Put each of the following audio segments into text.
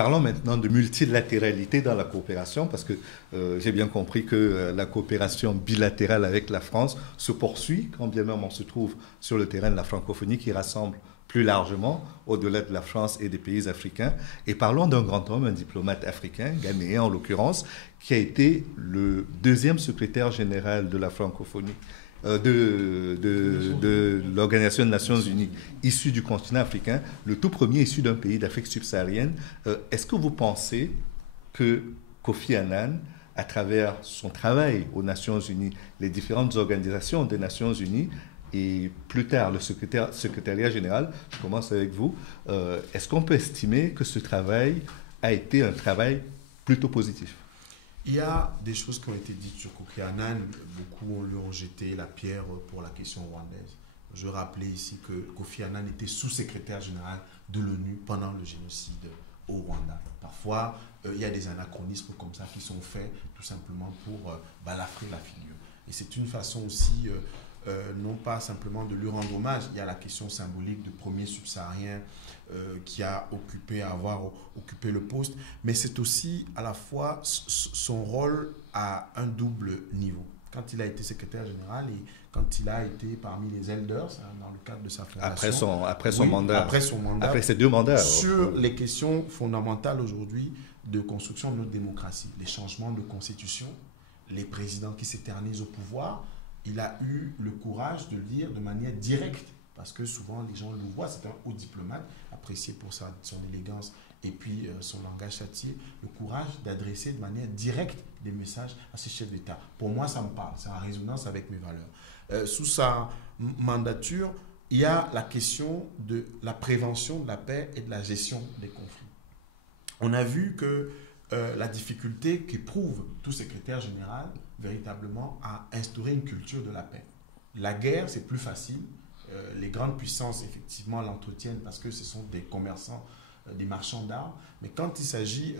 Parlons maintenant de multilatéralité dans la coopération, parce que j'ai bien compris que la coopération bilatérale avec la France se poursuit, quand bien même on se trouve sur le terrain de la francophonie qui rassemble plus largement, au-delà de la France et des pays africains. Et parlons d'un grand homme, un diplomate africain, ghanéen en l'occurrence, qui a été le deuxième secrétaire général de la francophonie, de l'Organisation des Nations Unies, issu du continent africain, le tout premier issu d'un pays d'Afrique subsaharienne. Est-ce que vous pensez que Kofi Annan, à travers son travail aux Nations Unies, les différentes organisations des Nations Unies, et plus tard le secrétariat général, je commence avec vous, est-ce qu'on peut estimer que ce travail a été un travail plutôt positif? Il y a des choses qui ont été dites sur Kofi Annan. Beaucoup lui ont jeté la pierre pour la question rwandaise. Je rappelais ici que Kofi Annan était sous-secrétaire général de l'ONU pendant le génocide au Rwanda. Parfois, il y a des anachronismes comme ça qui sont faits tout simplement pour balafrer la figure. Et c'est une façon aussi, non pas simplement de lui rendre hommage, il y a la question symbolique de premier subsaharien qui a avoir occupé le poste, mais c'est aussi à la fois son rôle à un double niveau. Quand il a été secrétaire général et quand il a été parmi les elders dans le cadre de sa fondation. Après son mandat. Après ses 2 mandats. Sur les questions fondamentales aujourd'hui de construction de notre démocratie, les changements de constitution, les présidents qui s'éternisent au pouvoir, il a eu le courage de le dire de manière directe. Parce que souvent, les gens le voient, c'est un haut diplomate, apprécié pour son élégance et puis son langage satire, le courage d'adresser de manière directe des messages à ses chefs d'État. Pour moi, ça me parle, c'est en résonance avec mes valeurs. Sous sa mandature, il y a la question de la prévention de la paix et de la gestion des conflits. On a vu que la difficulté qu'éprouve tout secrétaire général, véritablement, à instaurer une culture de la paix. La guerre, c'est plus facile. Les grandes puissances, effectivement, l'entretiennent parce que ce sont des commerçants, des marchands d'armes. Mais quand il s'agit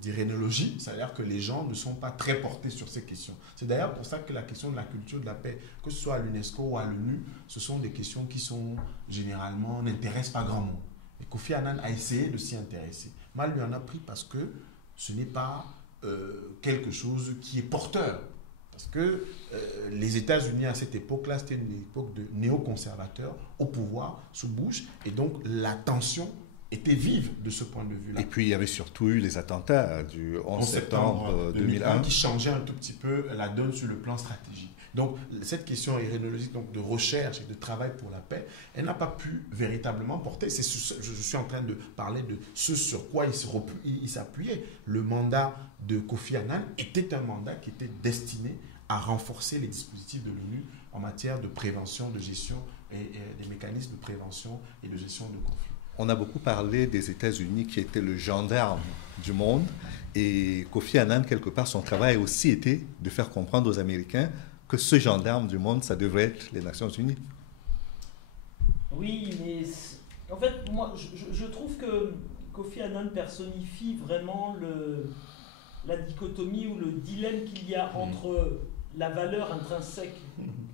d'irénologie, c'est-à-dire que les gens ne sont pas très portés sur ces questions. C'est d'ailleurs pour ça que la question de la culture de la paix, que ce soit à l'UNESCO ou à l'ONU, ce sont des questions qui sont généralement n'intéressent pas grand monde. Et Kofi Annan a essayé de s'y intéresser. Mal lui en a pris parce que ce n'est pas quelque chose qui est porteur. Parce que les États-Unis, à cette époque-là, c'était une époque de néoconservateurs au pouvoir, sous Bush, et donc la tension était vive de ce point de vue-là. Et puis, il y avait surtout eu les attentats du 11 septembre 2001 qui changeaient un tout petit peu la donne sur le plan stratégique. Donc, cette question irénologique donc, de recherche et de travail pour la paix, elle n'a pas pu véritablement porter. Je suis en train de parler de ce sur quoi il s'appuyait. Le mandat de Kofi Annan était un mandat qui était destiné à renforcer les dispositifs de l'ONU en matière de prévention, de gestion et des mécanismes de prévention et de gestion de conflits. On a beaucoup parlé des États-Unis qui étaient le gendarme du monde et Kofi Annan, quelque part, son travail a aussi été de faire comprendre aux Américains que ce gendarme du monde, ça devrait être les Nations Unies. Oui, mais en fait, moi, je trouve que Kofi Annan personnifie vraiment la dichotomie ou le dilemme qu'il y a entre la valeur intrinsèque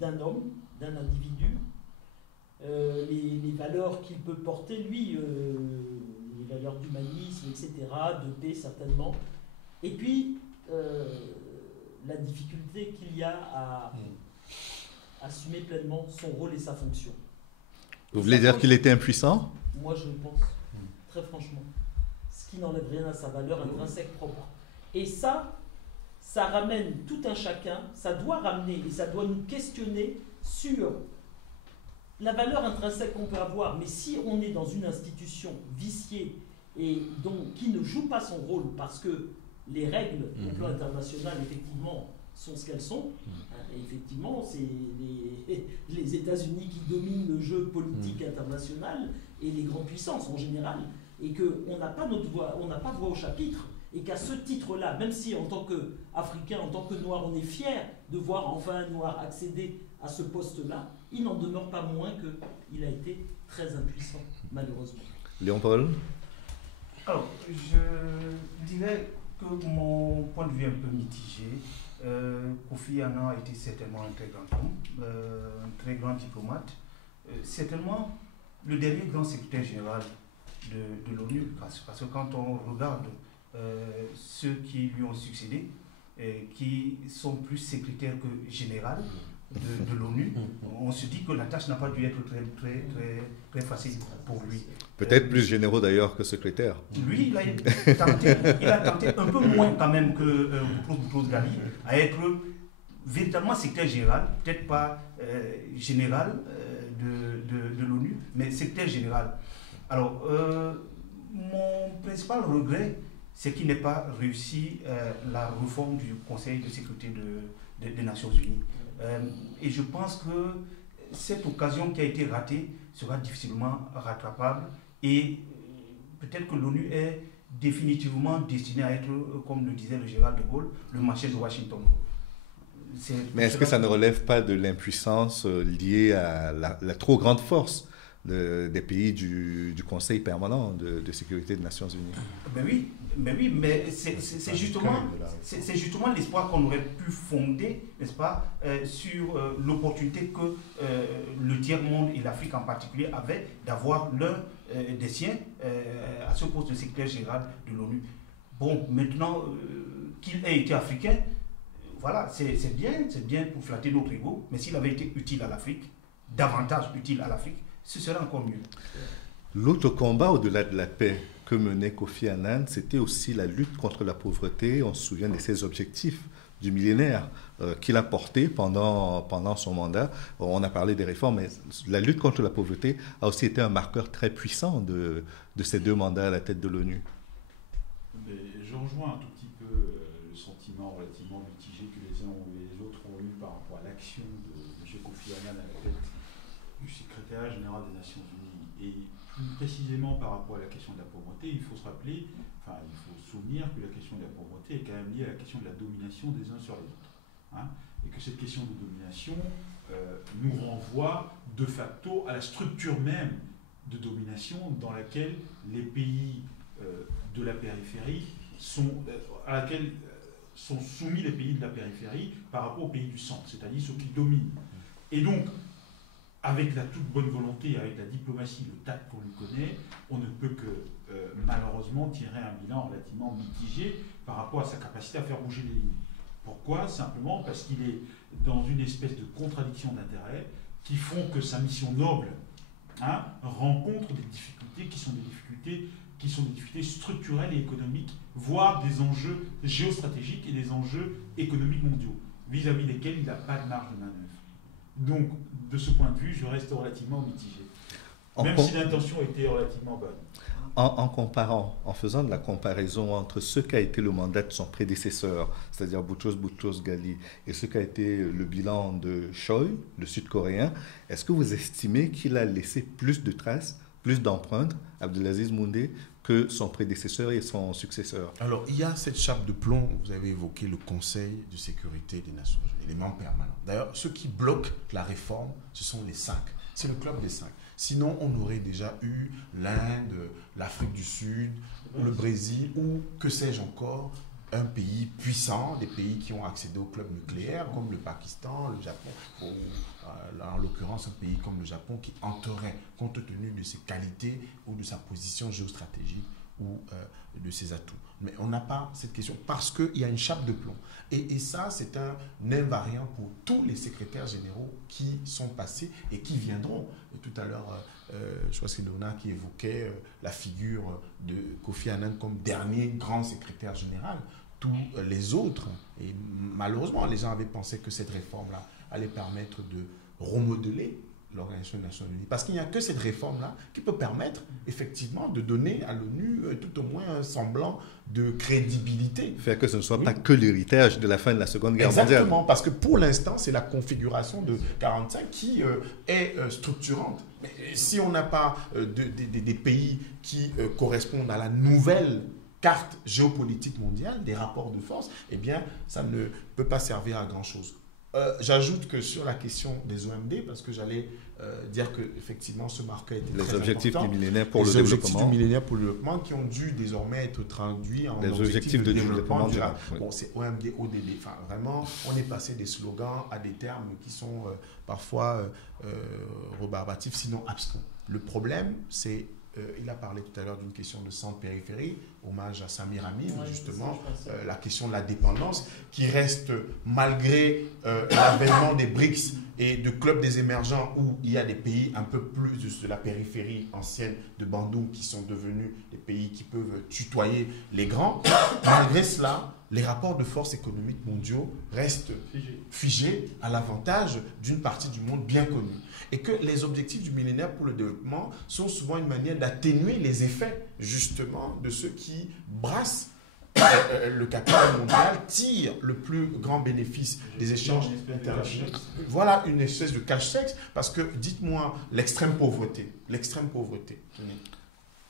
d'un homme, d'un individu, les valeurs qu'il peut porter, lui, les valeurs d'humanisme, etc., de paix certainement, et puis la difficulté qu'il y a à assumer pleinement son rôle et sa fonction. Vous voulez dire qu'il était impuissant? Moi, je le pense, très franchement. Ce qui n'enlève rien à sa valeur intrinsèque propre. Et ça ramène tout un chacun, ça doit ramener et ça doit nous questionner sur la valeur intrinsèque qu'on peut avoir. Mais si on est dans une institution viciée et donc qui ne joue pas son rôle parce que les règles au plan international, effectivement, sont ce qu'elles sont. Et effectivement, c'est les États-Unis qui dominent le jeu politique international et les grandes puissances en général. Et qu'on n'a pas notre voix, on n'a pas voix au chapitre. Et qu'à ce titre-là, même si en tant qu'Africain, en tant que Noir, on est fier de voir enfin un Noir accéder à ce poste-là, il n'en demeure pas moins qu'il a été très impuissant, malheureusement. Léon-Paul? Alors, je dirais que mon point de vue est un peu mitigé. Kofi Annan a été certainement un très grand homme, un très grand diplomate, certainement le dernier grand secrétaire général de l'ONU, parce que quand on regarde ceux qui lui ont succédé, qui sont plus secrétaires que général de l'ONU, on se dit que la tâche n'a pas dû être très facile pour lui. Peut-être plus généraux d'ailleurs que secrétaire. Lui, il a tenté un peu moins quand même que Boutros Ghali à être véritablement secrétaire général, peut-être pas général de l'ONU, mais secrétaire général. Alors, mon principal regret, c'est qu'il n'ait pas réussi la réforme du Conseil de sécurité des Nations Unies. Et je pense que cette occasion qui a été ratée sera difficilement rattrapable et peut-être que l'ONU est définitivement destinée à être, comme le disait le général de Gaulle, le marché de Washington. Mais est-ce que ça ne relève pas de l'impuissance liée à la trop grande force des pays du Conseil permanent de sécurité des Nations Unies? Mais c'est justement l'espoir qu'on aurait pu fonder, n'est-ce pas, sur l'opportunité que le tiers-monde et l'Afrique en particulier avaient d'avoir l'un des siens à ce poste de secrétaire général de l'ONU. Bon, maintenant qu'il ait été africain, voilà, c'est bien pour flatter notre ego, mais s'il avait été utile à l'Afrique, davantage utile à l'Afrique, ce serait encore mieux. L'autre combat au-delà de la paix que menait Kofi Annan, c'était aussi la lutte contre la pauvreté. On se souvient de ses objectifs du millénaire qu'il a porté pendant son mandat. On a parlé des réformes, mais la lutte contre la pauvreté a aussi été un marqueur très puissant de ces deux mandats à la tête de l'ONU. Je rejoins un tout petit peu le sentiment relativement mitigé que les uns et les autres ont eu par rapport à l'action de M. Kofi Annan à la tête du secrétariat général des Nations Unies. Et plus précisément par rapport à la question de la pauvreté, il faut se rappeler, il faut se souvenir que la question de la pauvreté est quand même liée à la question de la domination des uns sur les autres. Et que cette question de domination nous renvoie de facto à la structure même de domination dans laquelle les pays de la périphérie à laquelle sont soumis les pays de la périphérie par rapport aux pays du centre, c'est-à-dire ceux qui dominent. Et donc, avec la toute bonne volonté, avec la diplomatie, le tact qu'on lui connaît, on ne peut que malheureusement tirer un bilan relativement mitigé par rapport à sa capacité à faire bouger les lignes. Pourquoi? Simplement parce qu'il est dans une espèce de contradiction d'intérêts qui font que sa mission noble rencontre des difficultés qui sont des difficultés structurelles et économiques, voire des enjeux géostratégiques et des enjeux économiques mondiaux, vis-à-vis desquels il n'a pas de marge de manœuvre. Donc, de ce point de vue, je reste relativement mitigé, même si l'intention était relativement bonne. En faisant de la comparaison entre ce qu'a été le mandat de son prédécesseur, c'est-à-dire Boutros Ghali, et ce qu'a été le bilan de Choi, le Sud-Coréen, est-ce que vous estimez qu'il a laissé plus de traces, plus d'empreintes, Abdelaziz Moundé, que son prédécesseur et son successeur? Alors, il y a cette chape de plomb, vous avez évoqué le Conseil de sécurité des Nations Unies, les membres permanents. D'ailleurs, ceux qui bloquent la réforme, ce sont les 5. C'est le club des 5. Sinon, on aurait déjà eu l'Inde, l'Afrique du Sud, le Brésil, ou que sais-je encore, un pays puissant, des pays qui ont accédé au club nucléaire, comme le Pakistan, le Japon, ou en l'occurrence un pays comme le Japon qui entrerait, compte tenu de ses qualités ou de sa position géostratégique ou de ses atouts. Mais on n'a pas cette question parce qu'il y a une chape de plomb. Et ça, c'est un invariant pour tous les secrétaires généraux qui sont passés et qui viendront. Et tout à l'heure, je crois que c'est Léonard qui évoquait la figure de Kofi Annan comme dernier grand secrétaire général. Tous les autres, et malheureusement, les gens avaient pensé que cette réforme-là allait permettre de remodeler l'Organisation des Nations Unies. Parce qu'il n'y a que cette réforme-là qui peut permettre effectivement de donner à l'ONU tout au moins un semblant de crédibilité. Faire que ce ne soit pas que l'héritage de la fin de la Seconde Guerre mondiale. Exactement, parce que pour l'instant, c'est la configuration de 1945 qui est structurante. Mais si on n'a pas des pays qui correspondent à la nouvelle carte géopolitique mondiale, des rapports de force, eh bien, ça ne peut pas servir à grand-chose. J'ajoute que sur la question des OMD, parce que j'allais dire qu'effectivement ce marqueur était très important. Les objectifs du millénaire pour le développement. Les objectifs du millénaire pour le développement qui ont dû désormais être traduits en objectifs de développement durable. Oui. Bon, c'est OMD, ODD. Enfin, vraiment, on est passé des slogans à des termes qui sont parfois rebarbatifs, sinon abscons. Le problème, c'est il a parlé tout à l'heure d'une question de centre-périphérie, hommage à Samir Amin, justement, la question de la dépendance, qui reste, malgré l'avènement des BRICS et de clubs des émergents, où il y a des pays un peu plus de la périphérie ancienne de Bandung qui sont devenus des pays qui peuvent tutoyer les grands. Malgré cela, les rapports de force économiques mondiaux restent figés à l'avantage d'une partie du monde bien connue. Et que les objectifs du millénaire pour le développement sont souvent une manière d'atténuer les effets, justement, de ceux qui brassent le capital mondial, tirent le plus grand bénéfice des échanges internationaux. Voilà une espèce de cache-sexe, parce que, dites-moi, l'extrême pauvreté.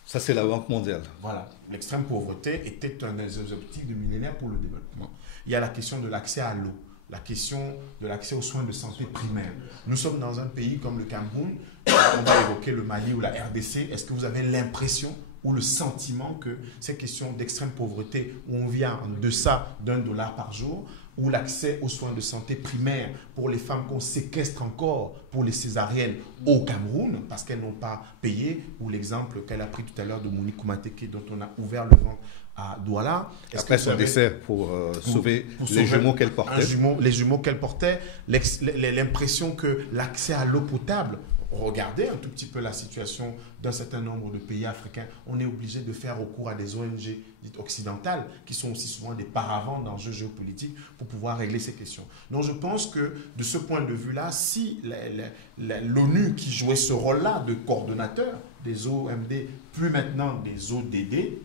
Ça, c'est la Banque mondiale. Voilà, l'extrême pauvreté était un des objectifs du millénaire pour le développement. Il y a la question de l'accès à l'eau, la question de l'accès aux soins de santé primaires. Nous sommes dans un pays comme le Cameroun, on va évoquer le Mali ou la RDC. Est-ce que vous avez l'impression ou le sentiment que ces questions d'extrême pauvreté, où on vient en deçà d'$1 par jour, ou l'accès aux soins de santé primaires pour les femmes qu'on séquestre encore pour les césariennes au Cameroun, parce qu'elles n'ont pas payé, ou l'exemple qu'elle a pris tout à l'heure de Monique Koumateke, dont on a ouvert le ventre à Douala. Après son décès, pour sauver les jumeaux qu'elle portait. Les jumeaux qu'elle portait, l'impression que l'accès à l'eau potable, regardez un tout petit peu la situation d'un certain nombre de pays africains, on est obligé de faire recours à des ONG dites occidentales, qui sont aussi souvent des paravents d'enjeux géopolitiques pour pouvoir régler ces questions. Donc je pense que de ce point de vue-là, si l'ONU qui jouait ce rôle-là de coordonnateur des OMD, plus maintenant des ODD,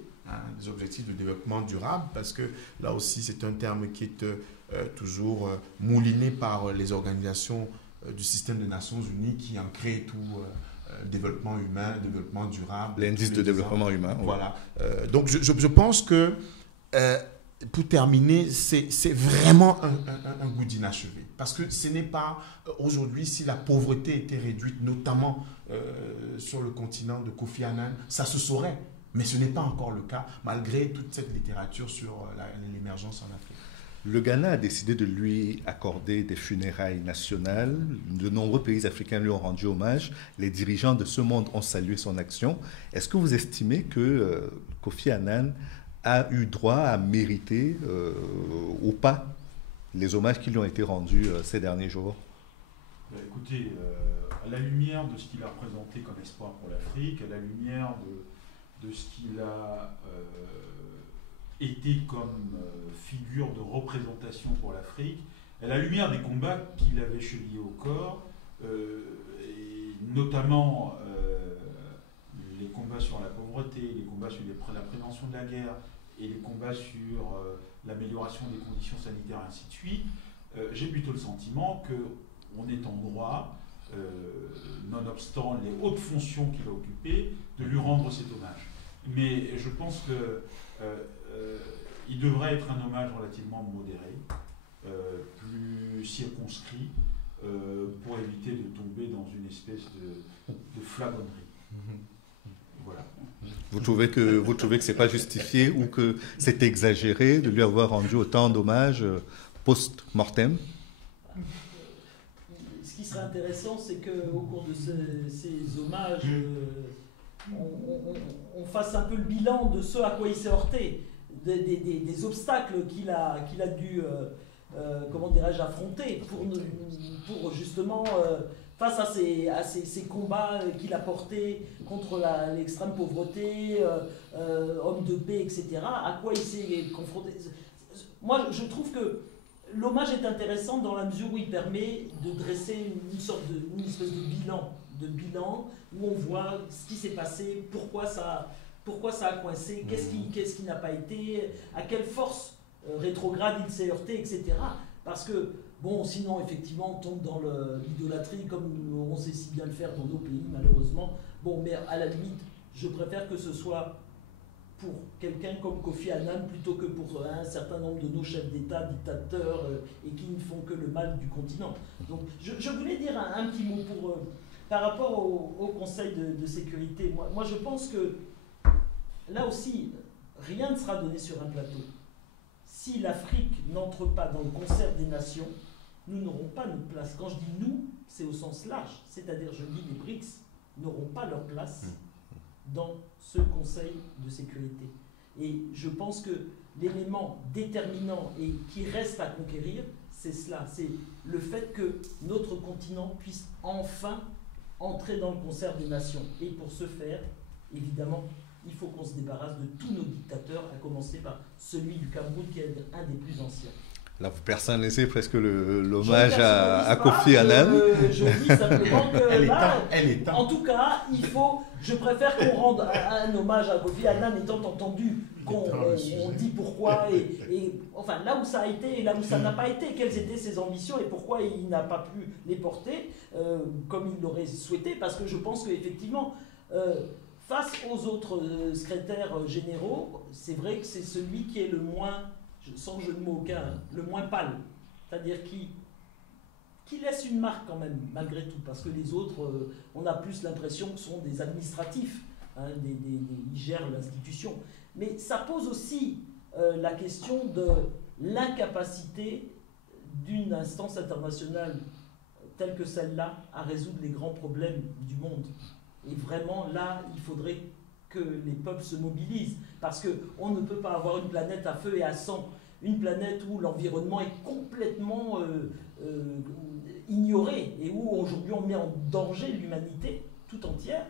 des objectifs de développement durable, parce que là aussi c'est un terme qui est toujours mouliné par les organisations du système des Nations Unies qui en crée tout développement humain, développement durable. L'indice de développement humain. Voilà. Donc je pense que pour terminer, c'est vraiment un goût d'inachevé. Parce que ce n'est pas aujourd'hui, si la pauvreté était réduite, notamment sur le continent de Kofi Annan, ça se saurait. Mais ce n'est pas encore le cas, malgré toute cette littérature sur l'émergence en Afrique. Le Ghana a décidé de lui accorder des funérailles nationales. De nombreux pays africains lui ont rendu hommage. Les dirigeants de ce monde ont salué son action. Est-ce que vous estimez que Kofi Annan a eu droit à mériter ou pas les hommages qui lui ont été rendus ces derniers jours? Écoutez, à la lumière de ce qu'il a représenté comme espoir pour l'Afrique, à la lumière de ce qu'il a été comme figure de représentation pour l'Afrique, à la lumière des combats qu'il avait chevillés au corps, et notamment les combats sur la pauvreté, les combats sur la prévention de la guerre et les combats sur l'amélioration des conditions sanitaires, et ainsi de suite, j'ai plutôt le sentiment qu'on est en droit, nonobstant les hautes fonctions qu'il a occupées, de lui rendre cet hommage. Mais je pense que il devrait être un hommage relativement modéré, plus circonscrit, pour éviter de tomber dans une espèce de flagonnerie. Voilà. Vous trouvez que c'est pas justifié ou que c'est exagéré de lui avoir rendu autant d'hommages post-mortem? Ce qui serait intéressant, c'est qu'au cours de ces hommages, on fasse un peu le bilan de ce à quoi il s'est heurté, des obstacles qu'il a dû, comment dirais-je, affronter pour justement, face à ces combats qu'il a portés contre l'extrême pauvreté, homme de paix, etc., à quoi il s'est confronté. Moi, je trouve que l'hommage est intéressant dans la mesure où il permet de dresser une espèce de bilan où on voit ce qui s'est passé, pourquoi ça a coincé, qu'est-ce qui n'a pas été, à quelle force rétrograde il s'est heurté, etc. Parce que, bon, sinon, effectivement, on tombe dans l'idolâtrie, comme on sait si bien le faire dans nos pays, malheureusement. Bon, mais à la limite, je préfère que ce soit pour quelqu'un comme Kofi Annan plutôt que pour un certain nombre de nos chefs d'État, dictateurs, et qui ne font que le mal du continent. Donc, je voulais dire un petit mot par rapport au Conseil de sécurité. Moi, je pense que là aussi, rien ne sera donné sur un plateau. Si l'Afrique n'entre pas dans le concert des nations, nous n'aurons pas notre place. Quand je dis nous, c'est au sens large. C'est-à-dire, je dis les BRICS n'auront pas leur place dans ce Conseil de sécurité. Et je pense que l'élément déterminant et qui reste à conquérir, c'est cela, c'est le fait que notre continent puisse enfin entrer dans le concert des nations. Et pour ce faire, évidemment, il faut qu'on se débarrasse de tous nos dictateurs, à commencer par celui du Cameroun qui est un des plus anciens. Là, vous personnalisez presque l'hommage à Kofi Annan. Je dis simplement que elle est temps. En tout cas, je préfère qu'on rende un hommage à Kofi Annan, étant entendu qu'on dit pourquoi, et enfin là où ça a été et là où ça n'a pas été, quelles étaient ses ambitions et pourquoi il n'a pas pu les porter comme il l'aurait souhaité, parce que je pense qu'effectivement, face aux autres secrétaires généraux, c'est vrai que c'est celui qui est le moins, sans jeu de mots aucun, le moins pâle, c'est-à-dire qui laisse une marque quand même, malgré tout, parce que les autres, on a plus l'impression que ce sont des administratifs, hein, ils gèrent l'institution. Mais ça pose aussi la question de l'incapacité d'une instance internationale telle que celle-là à résoudre les grands problèmes du monde. Et vraiment, là, il faudrait que les peuples se mobilisent, parce qu'on ne peut pas avoir une planète à feu et à sang, une planète où l'environnement est complètement ignoré et où aujourd'hui on met en danger l'humanité tout entière,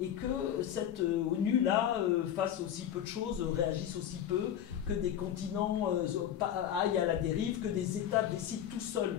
et que cette ONU-là fasse aussi peu de choses, réagisse aussi peu, que des continents aillent à la dérive, que des États décident tout seuls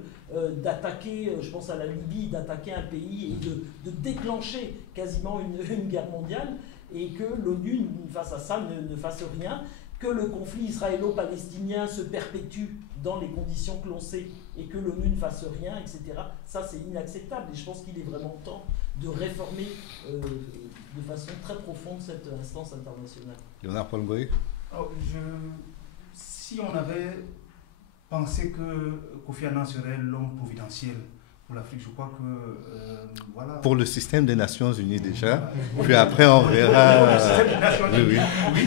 d'attaquer, je pense à la Libye, d'attaquer un pays et de déclencher quasiment une guerre mondiale, et que l'ONU, face à ça, ne fasse rien, que le conflit israélo-palestinien se perpétue dans les conditions que l'on sait, et que l'ONU ne fasse rien, etc. Ça, c'est inacceptable, et je pense qu'il est vraiment temps de réformer de façon très profonde cette instance internationale. Léonard Paul-Ngoï. Si on avait pensé que Kofi Annan serait l'homme providentiel pour l'Afrique, je crois que voilà. Pour le système des Nations Unies déjà, puis après on verra. Le système des Nations Unies, oui.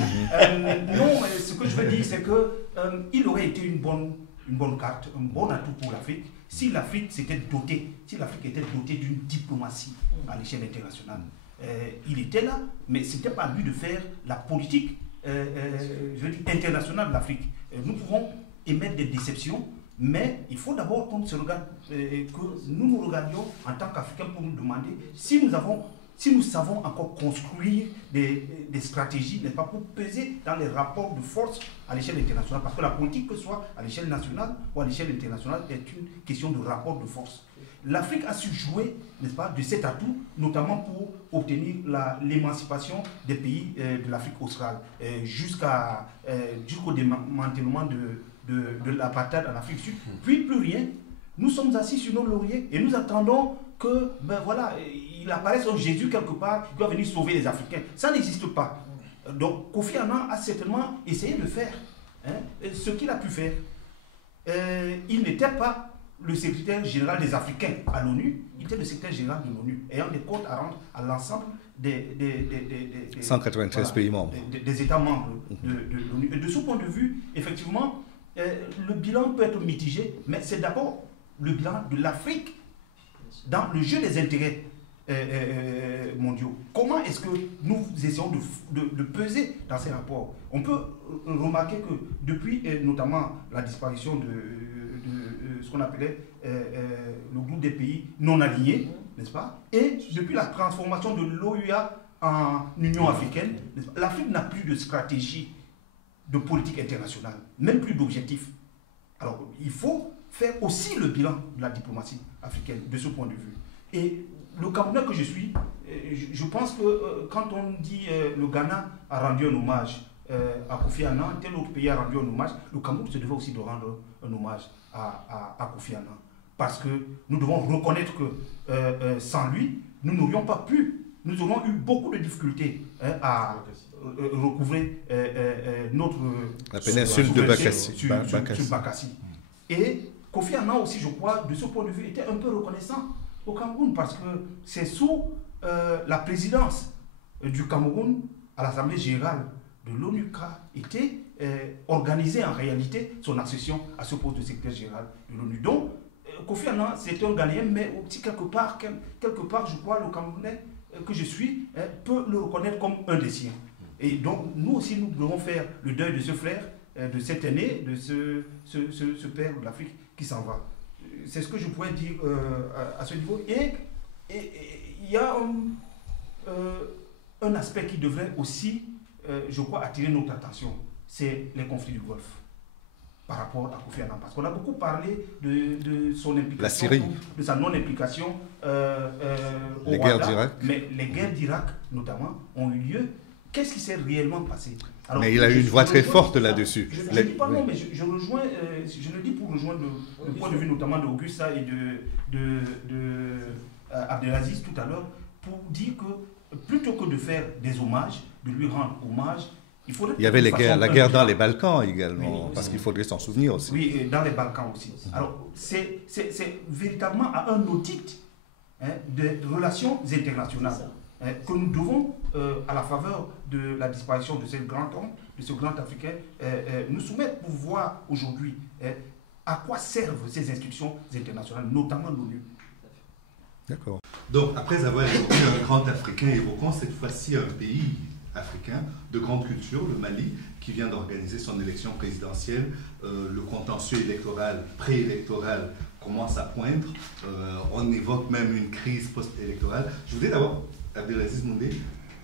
Non, mais ce que je veux dire, c'est qu'il aurait été une bonne carte, un bon atout pour l'Afrique, si l'Afrique s'était dotée, était dotée d'une diplomatie à l'échelle internationale. Il était là, mais ce n'était pas à lui de faire la politique je veux dire, internationale de l'Afrique. Nous pouvons émettre des déceptions, mais il faut d'abord qu'on se regarde, que nous nous regardions en tant qu'Africains pour nous demander si nous savons encore construire des stratégies, n'est-ce pas, pour peser dans les rapports de force à l'échelle internationale. Parce que la politique, que ce soit à l'échelle nationale ou à l'échelle internationale, est une question de rapport de force. L'Afrique a su jouer, n'est-ce pas, de cet atout, notamment pour obtenir l'émancipation des pays de l'Afrique australe, jusqu'au démantèlement de l'apartheid en Afrique du Sud. Puis plus rien, nous sommes assis sur nos lauriers et nous attendons que, il apparaisse un Jésus quelque part qui va venir sauver les Africains. Ça n'existe pas. Donc Kofi Annan a certainement essayé de faire ce qu'il a pu faire. Il n'était pas le secrétaire général des Africains à l'ONU, il était le secrétaire général de l'ONU, ayant des comptes à rendre à l'ensemble des 193 pays membres. Des États membres de l'ONU. Et de ce point de vue, effectivement, le bilan peut être mitigé, mais c'est d'abord le bilan de l'Afrique dans le jeu des intérêts mondiaux. Comment est-ce que nous essayons de peser dans ces rapports? On peut remarquer que depuis notamment la disparition de ce qu'on appelait le groupe des pays non alignés, n'est-ce pas? Et depuis la transformation de l'OUA en Union africaine, l'Afrique n'a plus de stratégie de politique internationale, même plus d'objectifs. Alors, il faut faire aussi le bilan de la diplomatie africaine de ce point de vue. Et le Camerounais que je suis, je pense que quand on dit le Ghana a rendu un hommage à Kofi Annan, tel autre pays a rendu un hommage, le Cameroun se devait aussi de rendre un hommage à Kofi Annan. Parce que nous devons reconnaître que sans lui, nous n'aurions pas pu, nous aurions eu beaucoup de difficultés à recouvrer la péninsule de Bakassi. Sur Bakassi. Et Kofi Annan aussi, je crois, de ce point de vue, était un peu reconnaissant au Cameroun parce que c'est sous la présidence du Cameroun à l'Assemblée générale de l'ONU qu'a été organisée en réalité son accession à ce poste de secrétaire général de l'ONU. Donc, Kofi Annan, c'est un Ghanéen, mais aussi quelque part, je crois, le Camerounais que je suis peut le reconnaître comme un des siens. Et donc, nous aussi, nous devons faire le deuil de ce frère, de cet aîné, de ce père de l'Afrique qui s'en va. C'est ce que je pourrais dire à ce niveau. Et il y a un aspect qui devrait aussi, je crois, attirer notre attention. C'est les conflits du Golfe par rapport à Kofi Annan. Parce qu'on a beaucoup parlé de son implication, la Syrie, de sa non-implication au les Rwanda, guerres d'Irak. mais les guerres d'Irak, notamment, ont eu lieu. Qu'est-ce qui s'est réellement passé? Alors, mais il a eu une voix très forte là-dessus. Je ne dis pas non, mais je rejoins, je le dis pour rejoindre le point de vue notamment d'Augusta et de Abdelaziz tout à l'heure, pour dire que plutôt que de faire des hommages, de lui rendre hommage, il faudrait... Il y avait la guerre dans les Balkans également, oui, parce qu'il faudrait s'en souvenir aussi. Oui, dans les Balkans aussi. Alors, c'est véritablement à un audit de relations internationales que nous devons, à la faveur de la disparition de ce grand homme, de ce grand Africain, nous soumettre pour voir aujourd'hui à quoi servent ces institutions internationales, notamment l'ONU. D'accord. Donc, après avoir évoqué un grand Africain, évoquons cette fois-ci un pays africain de grande culture, le Mali, qui vient d'organiser son élection présidentielle. Le contentieux électoral, préélectoral, commence à poindre. On évoque même une crise post-électorale. Je voudrais d'abord, Abdelaziz Moundé,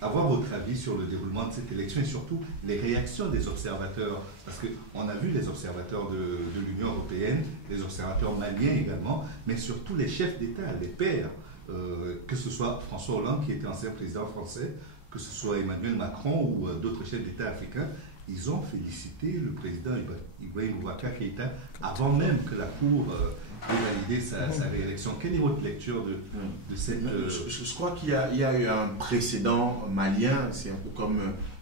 avoir votre avis sur le déroulement de cette élection et surtout les réactions des observateurs. Parce qu'on a vu les observateurs de l'Union européenne, les observateurs maliens également, mais surtout les chefs d'État, les pairs, que ce soit François Hollande, qui était ancien président français, que ce soit Emmanuel Macron ou d'autres chefs d'État africains, ils ont félicité le président Ibrahim Boubacar Keïta avant même que la Cour ait validé sa réélection. Quelle est votre lecture de cette... Je crois qu'il y a eu un précédent malien, c'est un peu comme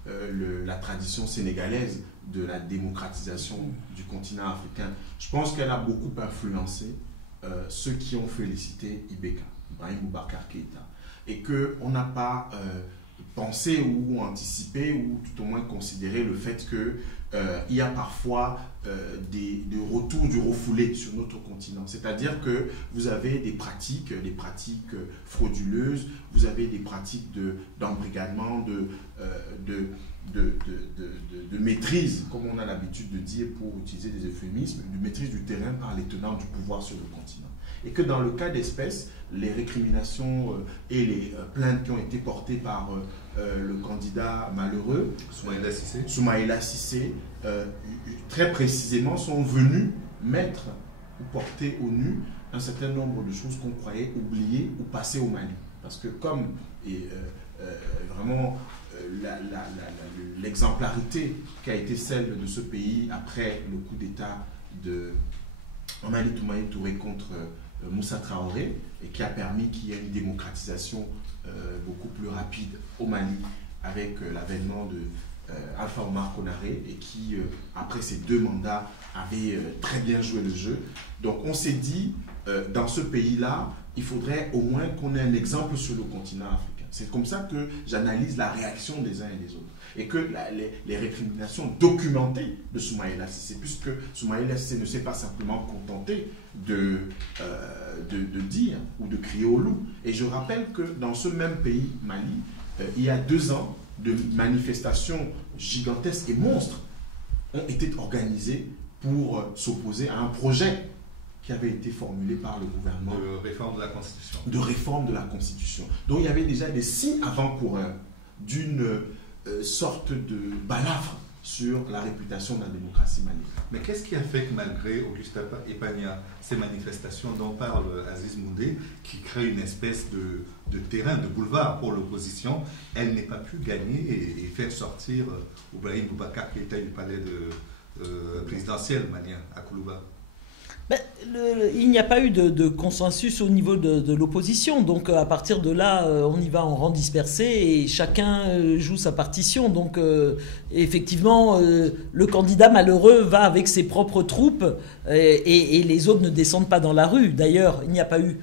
la tradition sénégalaise de la démocratisation du continent africain. Je pense qu'elle a beaucoup influencé ceux qui ont félicité Ibrahim Boubacar Keïta. Et qu'on n'a pas... penser ou anticiper ou tout au moins considérer le fait qu'il y a parfois des retours du refoulé sur notre continent. C'est-à-dire que vous avez des pratiques frauduleuses, vous avez des pratiques d'embrigadement, de maîtrise, comme on a l'habitude de dire pour utiliser des euphémismes, de maîtrise du terrain par les tenants du pouvoir sur le continent. Et que dans le cas d'espèce, les récriminations et les plaintes qui ont été portées par le candidat malheureux, Soumaïla Cissé, très précisément sont venus mettre ou porter au nu un certain nombre de choses qu'on croyait oubliées ou passées au Mali. Parce que comme vraiment l'exemplarité qui a été celle de ce pays après le coup d'État de Mamadi Touré contre Moussa Traoré, et qui a permis qu'il y ait une démocratisation beaucoup plus rapide au Mali avec l'avènement de Alpha Omar Konaré, et qui, après ses 2 mandats, avait très bien joué le jeu. Donc on s'est dit, dans ce pays-là, il faudrait au moins qu'on ait un exemple sur le continent africain. C'est comme ça que j'analyse la réaction des uns et des autres. Et que les récriminations documentées de Soumaïla Cissé, puisque Soumaïla Cissé ne s'est pas simplement contenté de dire ou de crier au loup. Et je rappelle que dans ce même pays, Mali, il y a 2 ans, de manifestations gigantesques et monstres ont été organisées pour s'opposer à un projet qui avait été formulé par le gouvernement. De réforme de la Constitution. De réforme de la Constitution. Donc il y avait déjà des signes avant-coureurs d'une sorte de balafre sur la réputation de la démocratie malienne. Mais qu'est-ce qui a fait que malgré Augusta Epagna, ces manifestations dont parle Aziz Moundé, qui créent une espèce de terrain, de boulevard pour l'opposition, elle n'ait pas pu gagner et faire sortir Ibrahim Boubacar Keïta du palais présidentiel malien à Koulouba? Ben, il n'y a pas eu de consensus au niveau de l'opposition, donc à partir de là, on y va en rang dispersé et chacun joue sa partition. Donc effectivement, le candidat malheureux va avec ses propres troupes et les autres ne descendent pas dans la rue. D'ailleurs, il n'y a pas eu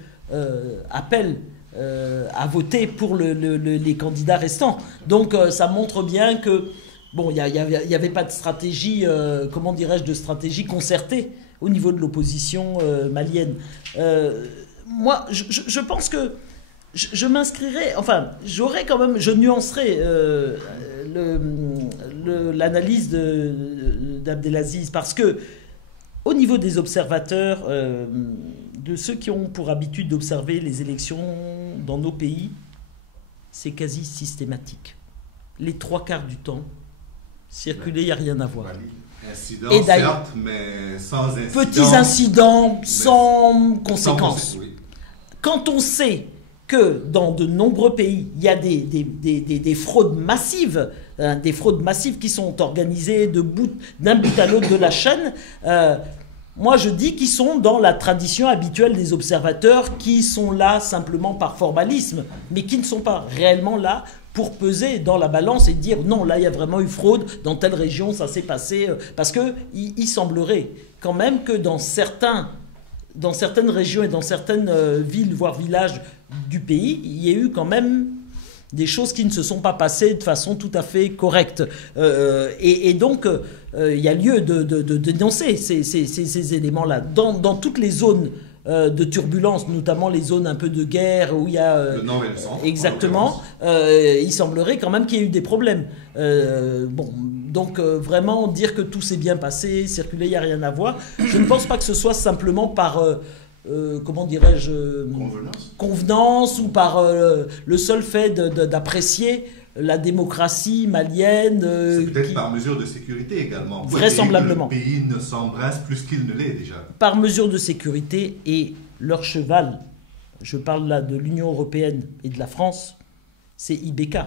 appel à voter pour les candidats restants. Donc ça montre bien que bon, il n'y avait pas de stratégie, comment dirais-je, de stratégie concertée au niveau de l'opposition malienne. Moi, je pense que je m'inscrirais, enfin, j'aurais quand même, je nuancerais l'analyse d'Abdelaziz, parce que au niveau des observateurs, de ceux qui ont pour habitude d'observer les élections dans nos pays, c'est quasi systématique. Les 3/4 du temps, circuler, il n'y a rien à voir. Incidents, Et d'ailleurs, certes, mais sans incidents. Petits incidents sans conséquences. Oui. Quand on sait que dans de nombreux pays, il y a des fraudes massives, des fraudes massives qui sont organisées d'un bout à l'autre de la chaîne, moi je dis qu'ils sont dans la tradition habituelle des observateurs qui sont là simplement par formalisme, mais qui ne sont pas réellement là pour peser dans la balance et dire non, là il y a vraiment eu fraude, dans telle région ça s'est passé, parce qu'il semblerait quand même que dans certaines régions et dans certaines villes, voire villages du pays, il y a eu quand même des choses qui ne se sont pas passées de façon tout à fait correcte. Et donc, il y a lieu de dénoncer ces éléments-là. Dans toutes les zones de turbulence, notamment les zones un peu de guerre, où il y a... le nord et le centre. Exactement. Il semblerait quand même qu'il y ait eu des problèmes. Donc vraiment dire que tout s'est bien passé, circuler, il n'y a rien à voir. Je ne pense pas que ce soit simplement par... comment dirais-je, convenance ou par le seul fait d'apprécier la démocratie malienne. C'est peut-être par mesure de sécurité également. Vraisemblablement. Le pays ne s'embrasse plus qu'il ne l'est déjà. Par mesure de sécurité, et leur cheval, je parle là de l'Union européenne et de la France, c'est IBK.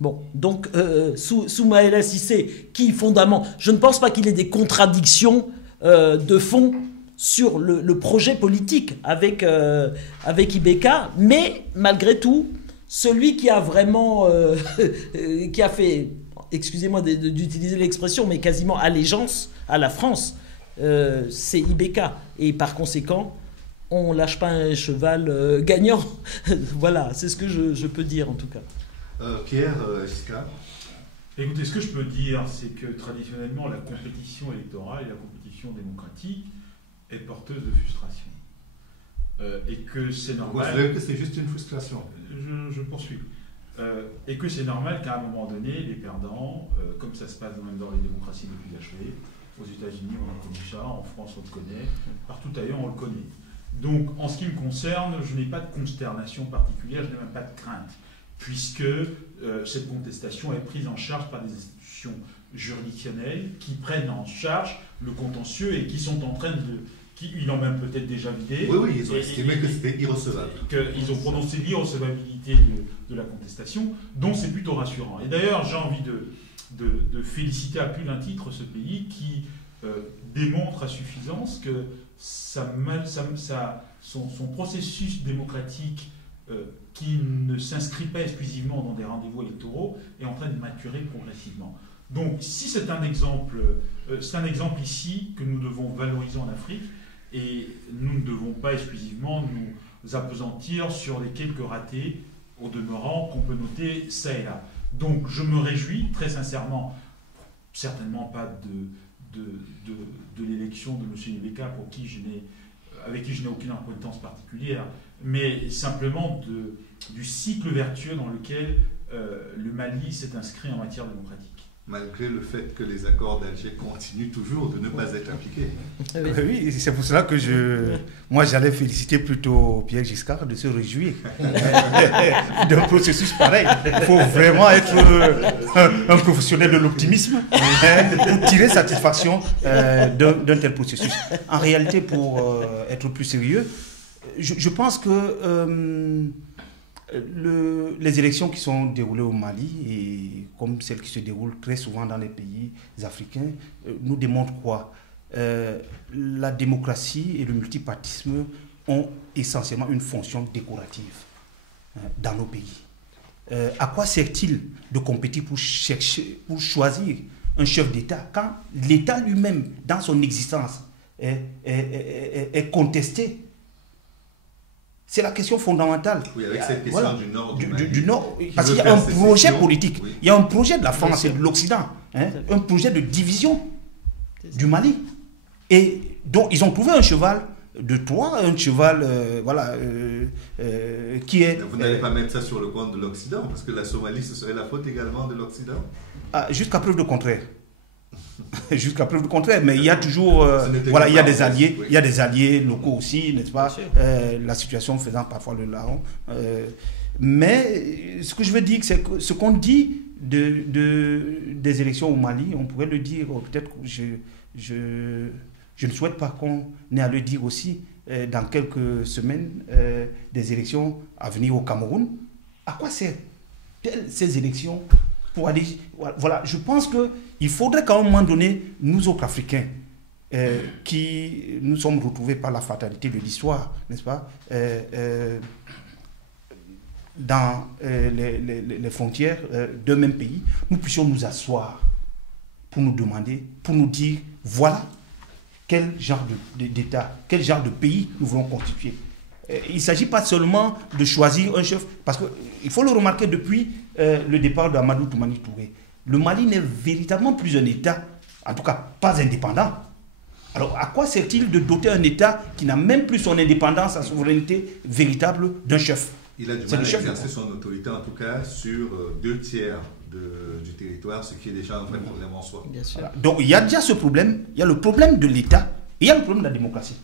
Bon, donc Soumaïla Cissé, qui fondamentalement, je ne pense pas qu'il ait des contradictions de fond sur le projet politique avec IBK, mais malgré tout, celui qui a vraiment, qui a fait, excusez-moi d'utiliser l'expression, mais quasiment allégeance à la France, c'est IBK. Et par conséquent, on ne lâche pas un cheval gagnant. Voilà, c'est ce que je peux dire en tout cas. Pierre, Giscard. Écoutez, ce que je peux dire, c'est que traditionnellement, la compétition électorale et la compétition démocratique est porteuse de frustration. Et que c'est normal... Vous savez que c'est juste une frustration. Je poursuis. Et que c'est normal qu'à un moment donné, les perdants, comme ça se passe même dans les démocraties les plus achevées, aux États-Unis on a connu ça, en France on le connaît, partout ailleurs on le connaît. Donc en ce qui me concerne, je n'ai pas de consternation particulière, je n'ai même pas de crainte, puisque cette contestation est prise en charge par des institutions juridictionnelles qui prennent en charge le contentieux et qui sont en train de... Ils l'ont même peut-être déjà vidé. Oui, ils ont estimé que c'était irrecevable. Qu'ils ont prononcé l'irrecevabilité de la contestation, donc c'est plutôt rassurant. Et d'ailleurs, j'ai envie de féliciter à plus d'un titre ce pays qui démontre à suffisance que son processus démocratique qui ne s'inscrit pas exclusivement dans des rendez-vous électoraux est en train de maturer progressivement. Donc, si c'est un exemple ici que nous devons valoriser en Afrique, et nous ne devons pas exclusivement nous appesantir sur les quelques ratés, au demeurant, qu'on peut noter ça et là. Donc, je me réjouis, très sincèrement, certainement pas de l'élection de M. Ibeka, avec qui je n'ai aucune acquaintance particulière, mais simplement du cycle vertueux dans lequel le Mali s'est inscrit en matière démocratique. Malgré le fait que les accords d'Alger continuent toujours de ne pas être appliqués. Oui, c'est pour cela que moi j'allais féliciter plutôt Pierre Giscard de se réjouir d'un processus pareil. Il faut vraiment être un professionnel de l'optimisme pour tirer satisfaction d'un tel processus. En réalité, pour être plus sérieux, je pense que les élections qui sont déroulées au Mali, et comme celles qui se déroulent très souvent dans les pays africains, nous démontrent quoi? La démocratie et le multipartisme ont essentiellement une fonction décorative dans nos pays. À quoi sert-il de compétir pour choisir un chef d'État quand l'État lui-même, dans son existence, est contesté? C'est la question fondamentale. Oui, avec cette question voilà, du Nord. Du Nord, parce qu'il y a un projet politique. Oui. Il y a un projet de la France et de l'Occident. Un projet de division du Mali. Et donc, ils ont trouvé un cheval de Troie, un cheval voilà, qui est... Vous n'allez pas mettre ça sur le compte de l'Occident, parce que la Somalie, ce serait la faute également de l'Occident? Jusqu'à preuve de contraire. Jusqu'à preuve du contraire, mais il y a toujours, voilà, il y a des alliés, oui. Il y a des alliés locaux aussi, n'est-ce pas, la situation faisant parfois le larron. Mais ce que je veux dire, c'est que ce qu'on dit des élections au Mali, on pourrait le dire, peut-être que je ne souhaite pas qu'on ait à le dire aussi dans quelques semaines, des élections à venir au Cameroun. À quoi servent-elles ces élections? Pour aller, voilà, je pense qu'il faudrait qu'à un moment donné, nous autres Africains, qui nous sommes retrouvés par la fatalité de l'histoire, n'est-ce pas, dans les frontières d'un même pays, nous puissions nous asseoir pour nous demander, pour nous dire, voilà quel genre d'État, quel genre de pays nous voulons constituer. Il ne s'agit pas seulement de choisir un chef, parce qu'il faut le remarquer depuis le départ d'Amadou Toumani Touré. Le Mali n'est véritablement plus un État, en tout cas pas indépendant. Alors à quoi sert-il de doter un État qui n'a même plus son indépendance, sa souveraineté véritable d'un chef? Il a du mal à exercer son autorité, en tout cas, sur 2/3 du territoire, ce qui est déjà un vrai problème en soi. Bien sûr. Voilà. Donc il y a déjà ce problème, il y a le problème de l'État, et il y a le problème de la démocratie.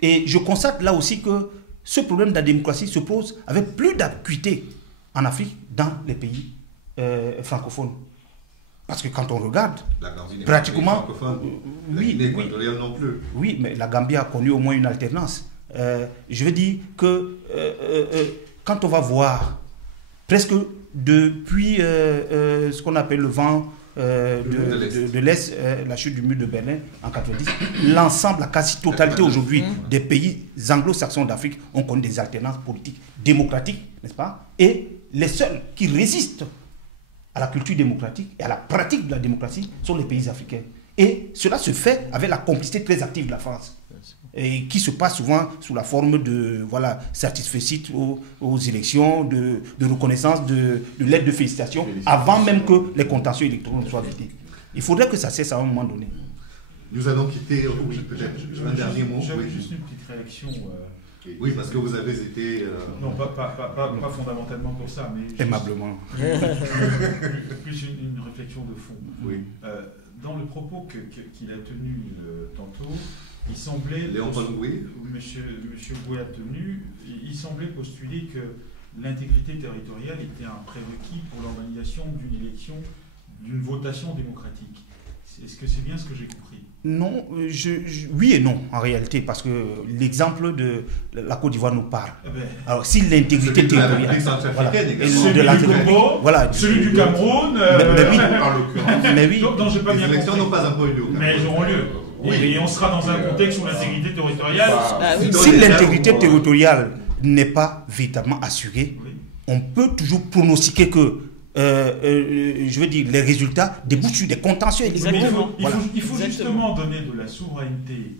Et je constate là aussi que ce problème de la démocratie se pose avec plus d'acuité en Afrique, dans les pays francophones. Parce que quand on regarde, la Gambie n'est pratiquement... pas oui, non plus. Oui, mais la Gambie a connu au moins une alternance. Je veux dire que quand on va voir, presque depuis ce qu'on appelle le vent de l'Est, la chute du mur de Berlin en 90, l'ensemble, la quasi-totalité aujourd'hui des pays anglo-saxons d'Afrique ont connu des alternances politiques démocratiques, n'est-ce pas? Et les seuls qui résistent à la culture démocratique et à la pratique de la démocratie sont les pays africains. Et cela se fait avec la complicité très active de la France, et qui se passe souvent sous la forme de satisfecit aux élections, de reconnaissance de lettres de félicitations, avant même que les contentieux électoraux ne soient vidés. Il faudrait que ça cesse à un moment donné. Nous allons quitter, peut-être un dernier mot. J'avais juste une petite réaction. Oui, parce que vous avez été... Non, pas fondamentalement pour ça, mais... Aimablement. Plus une réflexion de fond. Oui. Dans le propos qu'il a tenu tantôt, il semblait... Léon-Paul Goué. Monsieur Goué a tenu, il semblait postuler que l'intégrité territoriale était un prérequis pour l'organisation d'une élection, d'une votation démocratique. Est-ce que c'est bien ce que j'ai compris? Non, oui et non, en réalité, parce que l'exemple de la Côte d'Ivoire nous parle. Alors, si l'intégrité territoriale... Celui du Cameroun... Mais oui. Donc, j'ai pas bien compris. Les élections n'ont pas encore eu lieu. Mais elles auront lieu. Oui. Et on sera dans un contexte où l'intégrité territoriale... Si l'intégrité territoriale n'est pas véritablement assurée, on peut toujours pronostiquer que je veux dire, les résultats débouchent sur des contentieux. Il faut justement donner de la souveraineté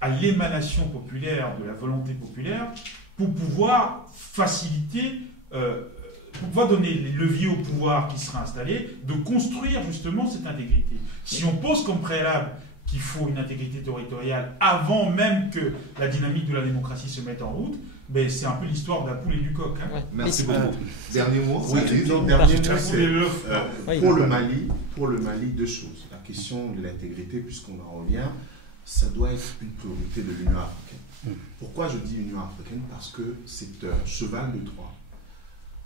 à l'émanation populaire, de la volonté populaire, pour pouvoir faciliter, pour pouvoir donner les leviers au pouvoir qui sera installé, de construire justement cette intégrité. Si on pose comme préalable qu'il faut une intégrité territoriale avant même que la dynamique de la démocratie se mette en route, ben c'est un peu l'histoire de la poule et du coq. Hein. Ouais. Merci beaucoup. Dernier mot. Oui, dernier mot, c'est pour le Mali, deux choses. La question de l'intégrité, puisqu'on en revient, ça doit être une priorité de l'Union africaine. Pourquoi je dis Union africaine? Parce que c'est un cheval de Troie.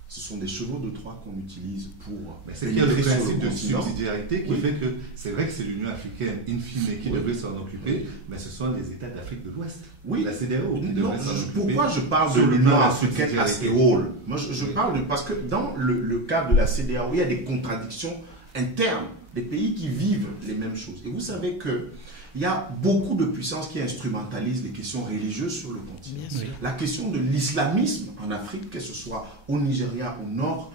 Ce sont des chevaux de Troie qu'on utilise pour... C'est qu'il y a le principe de subsidiarité qui fait que c'est vrai que c'est l'Union africaine, in fine, qui devrait s'en occuper, mais ce sont les États d'Afrique de l'Ouest, la CEDEAO, qui devraient s'en occuper. Pourquoi je parle de l'Union africaine à ses rôles? Moi, je parle parce que dans le cadre de la CEDEAO, il y a des contradictions internes, des pays qui vivent les mêmes choses. Et vous savez que il y a beaucoup de puissances qui instrumentalisent les questions religieuses sur le continent. La question de l'islamisme en Afrique, que ce soit au Nigeria, au nord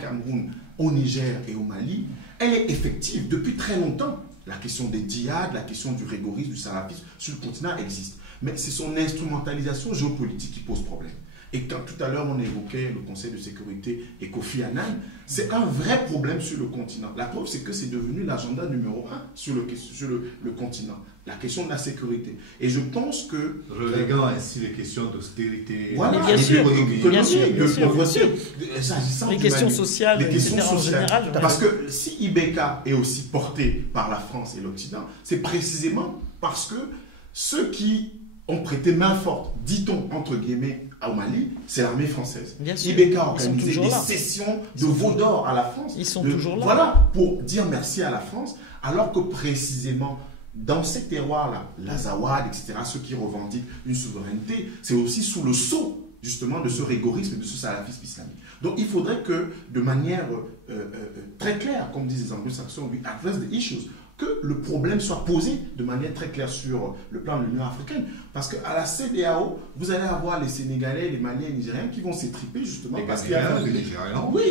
Cameroun, au Niger et au Mali, elle est effective depuis très longtemps. La question des djihad, la question du rigorisme, du salafisme sur le continent existe. Mais c'est son instrumentalisation géopolitique qui pose problème. Et quand tout à l'heure on évoquait le Conseil de sécurité et Kofi Annan, c'est un vrai problème sur le continent. La preuve, c'est que c'est devenu l'agenda numéro 1 sur le continent. La question de la sécurité. Et je pense que... Reléguant ainsi les questions d'austérité, voilà, bien sûr, bien sûr. S'agissant les questions sociales, les questions etc. sociales. En général. Parce que si Ibeka est aussi porté par la France et l'Occident, c'est précisément parce que ceux qui ont prêté main forte, dit-on entre guillemets, au Mali, c'est l'armée française. Ibeka a organisé des sessions de veau d'or à la France. Ils sont toujours là. Voilà, pour dire merci à la France, alors que précisément dans ces terroirs-là, l'Azawad, etc., ceux qui revendiquent une souveraineté, c'est aussi sous le sceau, justement, de ce rigorisme et de ce salafisme islamique. Donc, il faudrait que, de manière très claire, comme disent les anglo-saxons, we address the issues, que le problème soit posé de manière très claire sur le plan de l'Union africaine. Parce qu'à la CEDEAO, vous allez avoir les Sénégalais, les Maliens et les Nigériens qui vont s'étriper justement parce qu'il y a les Nigérians. Oui,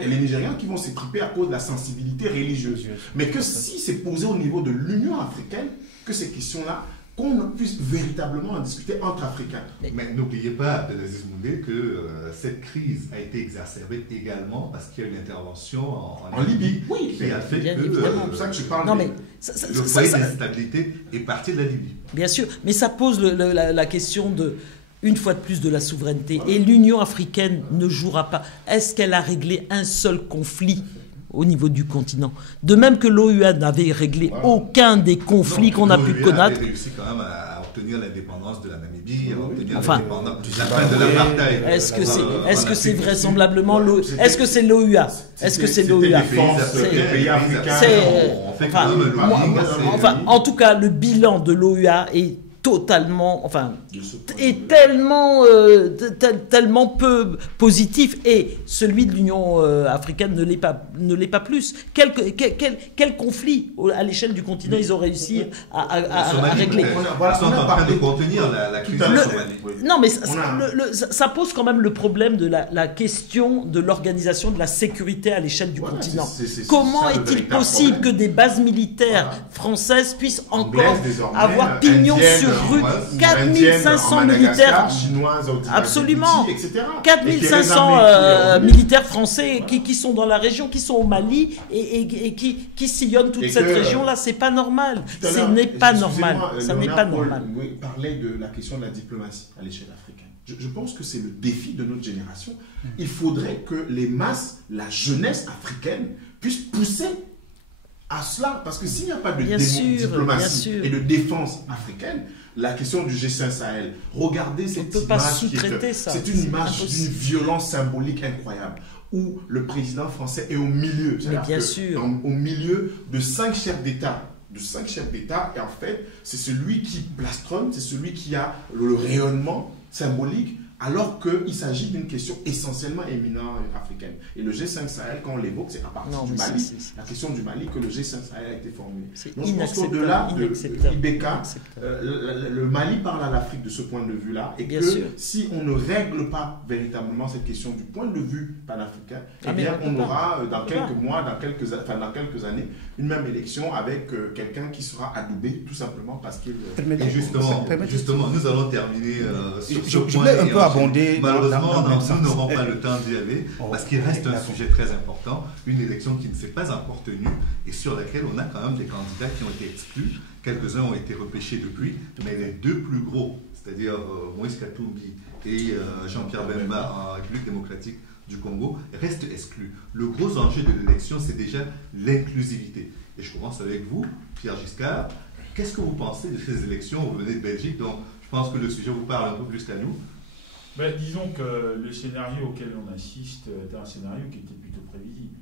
et les Nigériens qui vont s'étriper à cause de la sensibilité religieuse. Mais que si c'est posé au niveau de l'Union africaine, que ces questions-là, qu'on puisse véritablement en discuter entre Africains. Mais n'oubliez pas, Abdelaziz Moundé, que cette crise a été exacerbée également parce qu'il y a une intervention en Libye. Oui, qui a fait bien que évidemment. c'est pour ça que je parle Non, de... mais le foyer d'instabilité est parti de la Libye. Bien sûr, mais ça pose la question de, une fois de plus, de la souveraineté. Et l'Union africaine ne jouera pas. Est-ce qu'elle a réglé un seul conflit au niveau du continent? De même que l'OUA n'avait réglé aucun des conflits qu'on a pu connaître. L'OUA avait réussi quand même à obtenir l'indépendance de la Namibie, à obtenir la fin de l'apartheid. Est-ce que c'est vraisemblablement l'OUA? Est-ce que c'est l'OUA? Est-ce que c'est l'OUA? En tout cas, le bilan de l'OUA est totalement, est tellement peu positif, et celui de l'Union africaine ne l'est pas plus. Quel conflit à l'échelle du continent ils ont réussi à régler? Ils sont en train de contenir la crise de Somalie. Non, mais ça pose quand même le problème de la question de l'organisation de la sécurité à l'échelle du continent. Comment est-il possible que des bases militaires françaises puissent encore avoir pignon sur rue? 4500 militaires chinoises, absolument, 4500 militaires français qui sont dans la région, qui sont au Mali et qui sillonnent toute cette région-là. C'est pas normal. Ce n'est pas normal. Ça n'est pas normal. Vous parlez de la question de la diplomatie à l'échelle africaine. Je pense que c'est le défi de notre génération. Il faudrait que les masses, la jeunesse africaine, puissent pousser à cela. Parce que s'il n'y a pas de diplomatie et de défense africaine, la question du G5 Sahel, regardez cette image. C'est une image d'une violence symbolique incroyable, où le président français est au milieu. Au milieu de 5 chefs d'État. Et en fait, c'est celui qui plastronne, c'est celui qui a le rayonnement symbolique, alors qu'il s'agit d'une question essentiellement éminemment africaine. Et le G5 Sahel, quand on l'évoque, c'est à partir du Mali, la question du Mali, que le G5 Sahel a été formulé. Donc je pense qu'au-delà de Ibeka, le Mali parle à l'Afrique de ce point de vue-là, et si on ne règle pas véritablement cette question du point de vue panafricain, on aura dans quelques mois, dans quelques années, une même élection avec quelqu'un qui sera adoubé, tout simplement parce qu'il... Et justement, nous allons terminer sur ce point. Un peu abondé. Malheureusement, nous n'aurons pas le temps d'y aller parce qu'il reste un sujet très important, une élection qui ne s'est pas encore tenue et sur laquelle on a quand même des candidats qui ont été exclus. Quelques-uns ont été repêchés depuis, mais les deux plus gros, c'est-à-dire Moïse Katumbi et Jean-Pierre Bemba en République démocratique du Congo, restent exclus. Le gros enjeu de l'élection, c'est déjà l'inclusivité. Et je commence avec vous, Pierre Giscard. Qu'est-ce que vous pensez de ces élections? Vous venez de Belgique, donc je pense que le sujet vous parle un peu plus qu'à nous. Disons que le scénario auquel on assiste est un scénario qui était plutôt prévisible.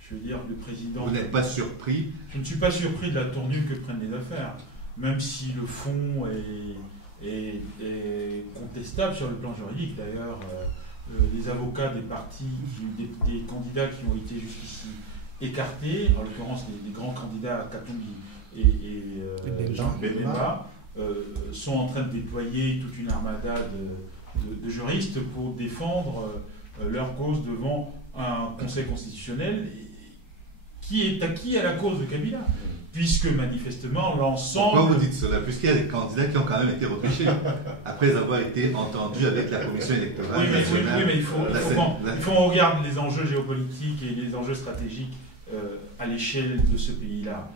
Je veux dire, le président... Vous n'êtes pas surpris? Je ne suis pas surpris de la tournure que prennent les affaires, même si le fond est contestable sur le plan juridique. D'ailleurs, les avocats des partis, des candidats qui ont été jusqu'ici écartés, en l'occurrence les grands candidats Katumbi et Jean Bemba, sont en train de déployer toute une armada de juristes pour défendre leur cause devant un conseil constitutionnel qui est acquis à la cause de Kabila. Puisque manifestement, l'ensemble... Pourquoi vous dites cela? Puisqu'il y a des candidats qui ont quand même été repêchés, après avoir été entendus avec la commission électorale nationale. Oui, mais il faut qu'on regarde les enjeux géopolitiques et les enjeux stratégiques à l'échelle de ce pays-là.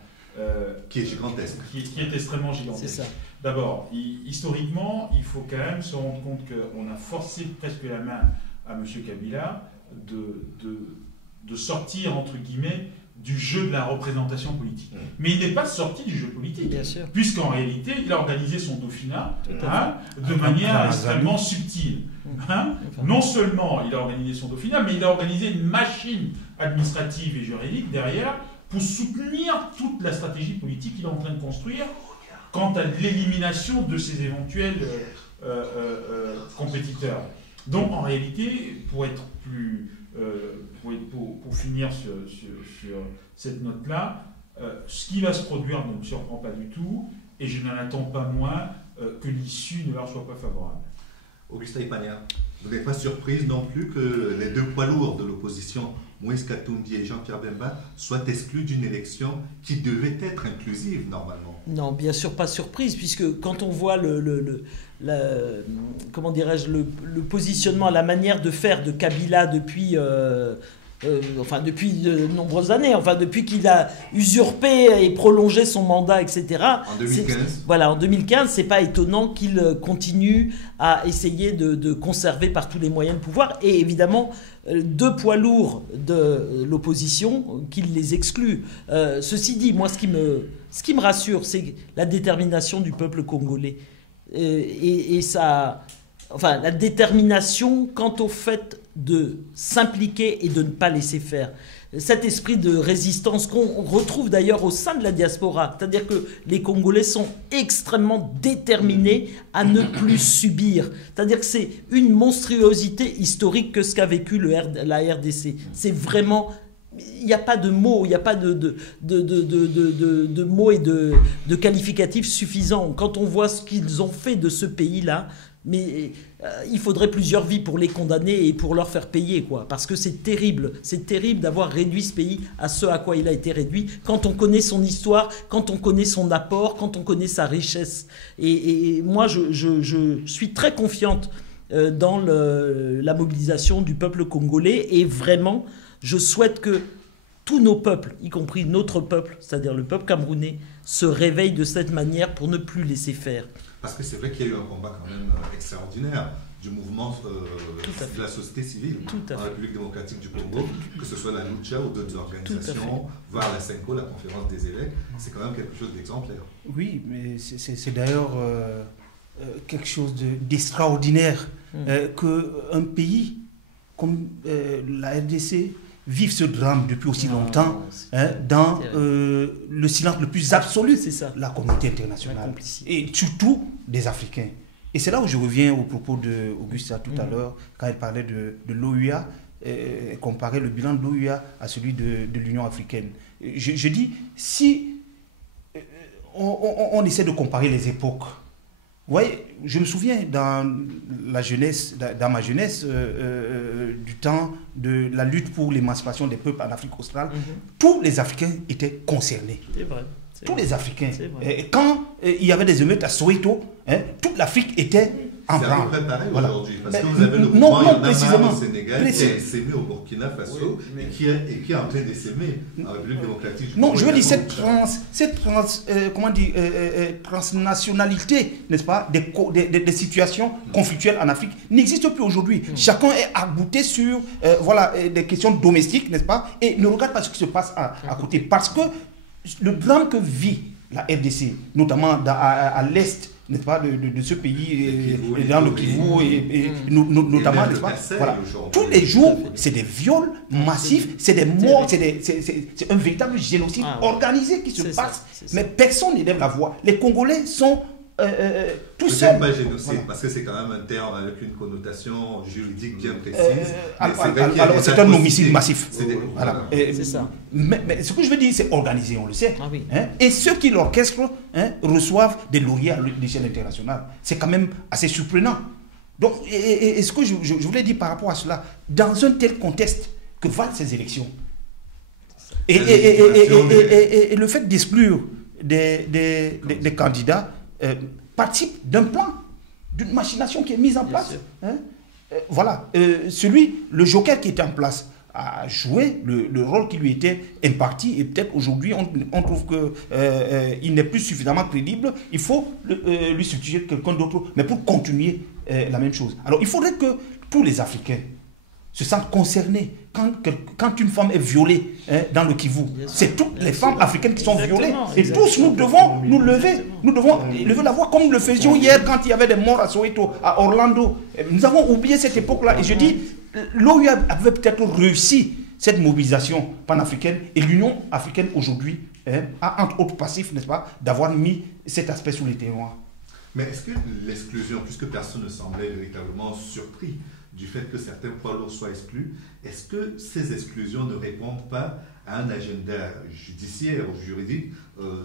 Qui est gigantesque. Qui est extrêmement gigantesque. C'est ça. D'abord, historiquement, il faut quand même se rendre compte qu'on a forcé presque la main à M. Kabila de sortir, entre guillemets, du jeu de la représentation politique. Mais il n'est pas sorti du jeu politique, puisqu'en réalité, il a organisé son dauphinat de manière extrêmement subtile. Non seulement il a organisé son dauphinat, mais il a organisé une machine administrative et juridique derrière pour soutenir toute la stratégie politique qu'il est en train de construire quant à l'élimination de ses éventuels compétiteurs. Donc en réalité, pour finir sur cette note-là, ce qui va se produire ne me surprend pas du tout, et je n'en attends pas moins que l'issue ne leur soit pas favorable. Augustin Ipagnard, vous n'êtes pas surprise non plus que les deux poids lourds de l'opposition, Moïse Katumbi et Jean-Pierre Bemba, soient exclus d'une élection qui devait être inclusive normalement? Non, bien sûr pas surprise, puisque quand on voit comment dirais-je, le positionnement, la manière de faire de Kabila depuis depuis de nombreuses années, depuis qu'il a usurpé et prolongé son mandat, etc. En 2015. Voilà, en 2015, c'est pas étonnant qu'il continue à essayer de conserver par tous les moyens le pouvoir. Et évidemment, deux poids lourds de l'opposition qu'il les exclut. Ceci dit, moi, ce qui me rassure, c'est la détermination du peuple congolais. La détermination quant au fait de s'impliquer et de ne pas laisser faire. Cet esprit de résistance qu'on retrouve d'ailleurs au sein de la diaspora, c'est-à-dire que les Congolais sont extrêmement déterminés à ne plus subir. C'est-à-dire que c'est une monstruosité historique que ce qu'a vécu la RDC. C'est vraiment... Il n'y a pas de mots, il n'y a pas de mots et de qualificatifs suffisants. Quand on voit ce qu'ils ont fait de ce pays-là, mais il faudrait plusieurs vies pour les condamner et pour leur faire payer, quoi. Parce que c'est terrible d'avoir réduit ce pays à ce à quoi il a été réduit, quand on connaît son histoire, quand on connaît son apport, quand on connaît sa richesse. Et moi, je suis très confiante dans la mobilisation du peuple congolais, et vraiment, je souhaite que tous nos peuples, y compris notre peuple, c'est-à-dire le peuple camerounais, se réveillent de cette manière pour ne plus laisser faire. Parce que c'est vrai qu'il y a eu un combat quand même extraordinaire du mouvement de la société civile en République démocratique du Congo, que ce soit la Lucha ou d'autres organisations, voire la Senko, la conférence des évêques. C'est quand même quelque chose d'exemplaire. Oui, mais c'est d'ailleurs quelque chose d'extraordinaire qu'un pays comme la RDC vive ce drame depuis aussi longtemps dans le silence le plus absolu, la communauté internationale et surtout des Africains. Et c'est là où je reviens au propos d'Augusta tout à l'heure, quand elle parlait de l'OUA, comparer le bilan de l'OUA à celui de l'Union africaine. Je dis, si on essaie de comparer les époques, vous voyez, je me souviens dans ma jeunesse, du temps de la lutte pour l'émancipation des peuples en Afrique australe, tous les Africains étaient concernés. C'est vrai. Tous les Africains. Et quand il y avait des émeutes à Soweto, toute l'Afrique était en branle. C'est pareil aujourd'hui, parce que vous avez le mouvement Yonama au Sénégal qui a essaimé au Burkina Faso et qui est en train d'essaimer en République démocratique. Non, je veux dire, cette transnationalité, n'est-ce pas, des situations conflictuelles en Afrique n'existe plus aujourd'hui. Chacun est arc-bouté sur des questions domestiques, n'est-ce pas, et ne regarde pas ce qui se passe à côté. Parce que le drame que vit la RDC, notamment à l'est, n'est-ce pas, de ce pays, dans le Kivu, et notamment, n'est-ce pas, voilà. Tous les jours, c'est des viols massifs, c'est des morts, c'est un véritable génocide organisé qui se passe, mais personne n'élève la voix. Les Congolais sont tout seuls. Pas génocide, parce que c'est quand même un terme avec une connotation juridique bien précise. Alors, c'est un homicide massif. C'est ça. Mais ce que je veux dire, c'est organisé, on le sait. Et ceux qui l'orchestrent reçoivent des lauriers à l'échelle internationale. C'est quand même assez surprenant. Donc, et ce que je voulais dire par rapport à cela, dans un tel contexte que valent ces élections, Et le fait d'exclure des candidats participe d'un plan, d'une machination qui est mise en place. Hein? Voilà, le joker qui était en place a joué le rôle qui lui était imparti, et peut-être aujourd'hui on trouve qu'il n'est plus suffisamment crédible. Il faut lui substituer quelqu'un d'autre, mais pour continuer la même chose. Alors il faudrait que tous les Africains se sentent concernés quand une femme est violée dans le Kivu. C'est toutes les femmes africaines qui sont violées. Et tous nous devons nous lever. Nous devons lever la voix comme nous le faisions hier quand il y avait des morts à Soweto, à Orlando. Nous avons oublié cette époque-là. Et je dis, l'OUA avait peut-être réussi cette mobilisation panafricaine, et l'Union africaine aujourd'hui a entre autres passif, n'est-ce pas, d'avoir mis cet aspect sous les témoins. Mais est-ce que l'exclusion, puisque personne ne semblait véritablement surpris du fait que certains poids lourds soient exclus, est-ce que ces exclusions ne répondent pas à un agenda judiciaire ou juridique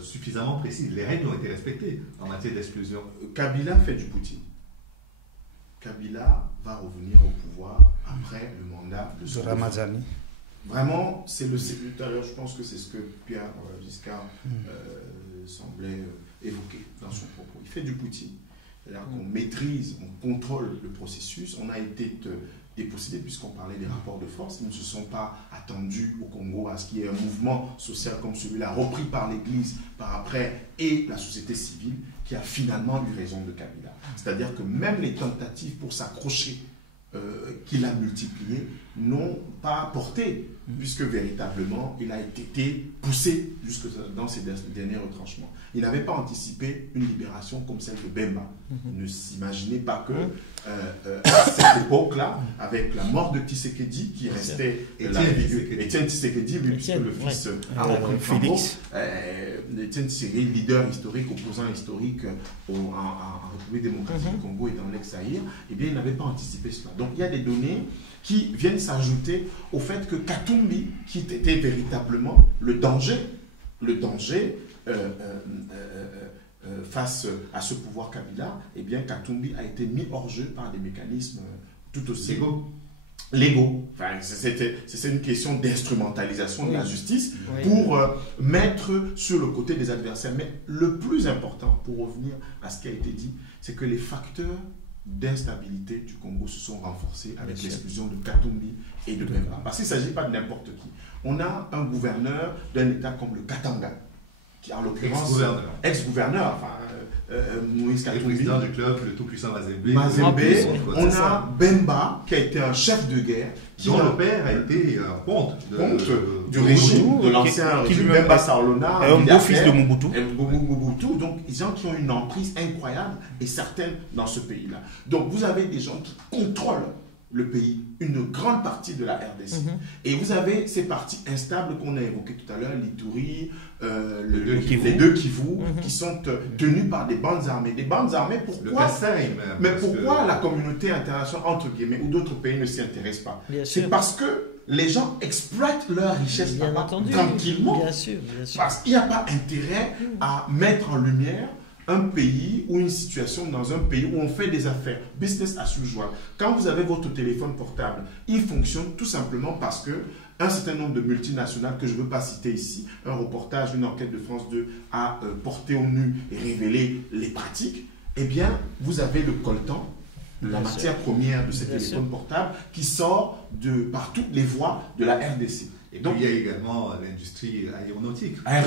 suffisamment précis? Les règles ont été respectées en matière d'exclusion. Kabila fait du Poutine. Kabila va revenir au pouvoir après le mandat de Ramazani. Vraiment, c'est le secrétaire, je pense que c'est ce que Pierre Giscard semblait évoquer dans son propos. Il fait du Poutine. C'est-à-dire qu'on maîtrise, on contrôle le processus. On a été dépossédé, puisqu'on parlait des rapports de force. Ils ne se sont pas attendus au Congo à ce qu'il y ait un mouvement social comme celui-là, repris par l'Église par après, et la société civile, qui a finalement eu raison de Kabila. C'est-à-dire que même les tentatives pour s'accrocher qu'il a multipliées n'ont pas porté, puisque véritablement il a été poussé jusque dans ses derniers retranchements. Il n'avait pas anticipé une libération comme celle de Bemba. Il ne s'imaginait pas que à cette époque-là, avec la mort de Tshisekedi, qui restait Étienne Tshisekedi, puisque le fils a repris Félix, Étienne Tshisekedi, leader historique, opposant historique en République démocratique du Congo et dans l'ex-Zaïre, eh bien il n'avait pas anticipé cela. Donc il y a des données qui viennent s'ajouter au fait que Katumbi, qui était véritablement le danger face à ce pouvoir Kabila, eh bien Katumbi a été mis hors jeu par des mécanismes tout aussi légaux. Enfin, c'est une question d'instrumentalisation de la justice pour mettre sur le côté des adversaires. Mais le plus important, pour revenir à ce qui a été dit, c'est que les facteurs d'instabilité du Congo se sont renforcés avec l'exclusion de Katumbi et de Bemba. Parce qu'il ne s'agit pas de n'importe qui. On a un gouverneur d'un État comme le Katanga, qui en l'occurrence ex-gouverneur, Moïse Katumbi, le président du club, le tout-puissant Mazembe. On a Bemba, qui a été un chef de guerre, dont le père a été ponte du régime, de l'ancien régime Bemba Sarlona, un beau-fils de Mobutu. Donc, des gens qui ont une emprise incroyable et certaine dans ce pays-là. Donc, vous avez des gens qui contrôlent le pays, une grande partie de la RDC. Et vous avez ces partis instables qu'on a évoqués tout à l'heure, l'Ituri, les deux Kivu, qui sont tenus par des bandes armées. Des bandes armées, pourquoi pourquoi la communauté internationale, entre guillemets, ou d'autres pays ne s'y intéressent pas? C'est parce que les gens exploitent leur richesse tranquillement. Bien sûr. Parce qu'il n'y a pas intérêt à mettre en lumière un pays ou une situation dans un pays où on fait des affaires, business as usual. Quand vous avez votre téléphone portable, il fonctionne tout simplement parce que un certain nombre de multinationales, que je ne veux pas citer ici, un reportage, une enquête de France 2 a porté au nu et révélé les pratiques, eh bien, vous avez le coltan, la matière première de ces téléphones portables, qui sort par toutes les voies de la RDC. Et donc, il y a également l'industrie aéronautique. La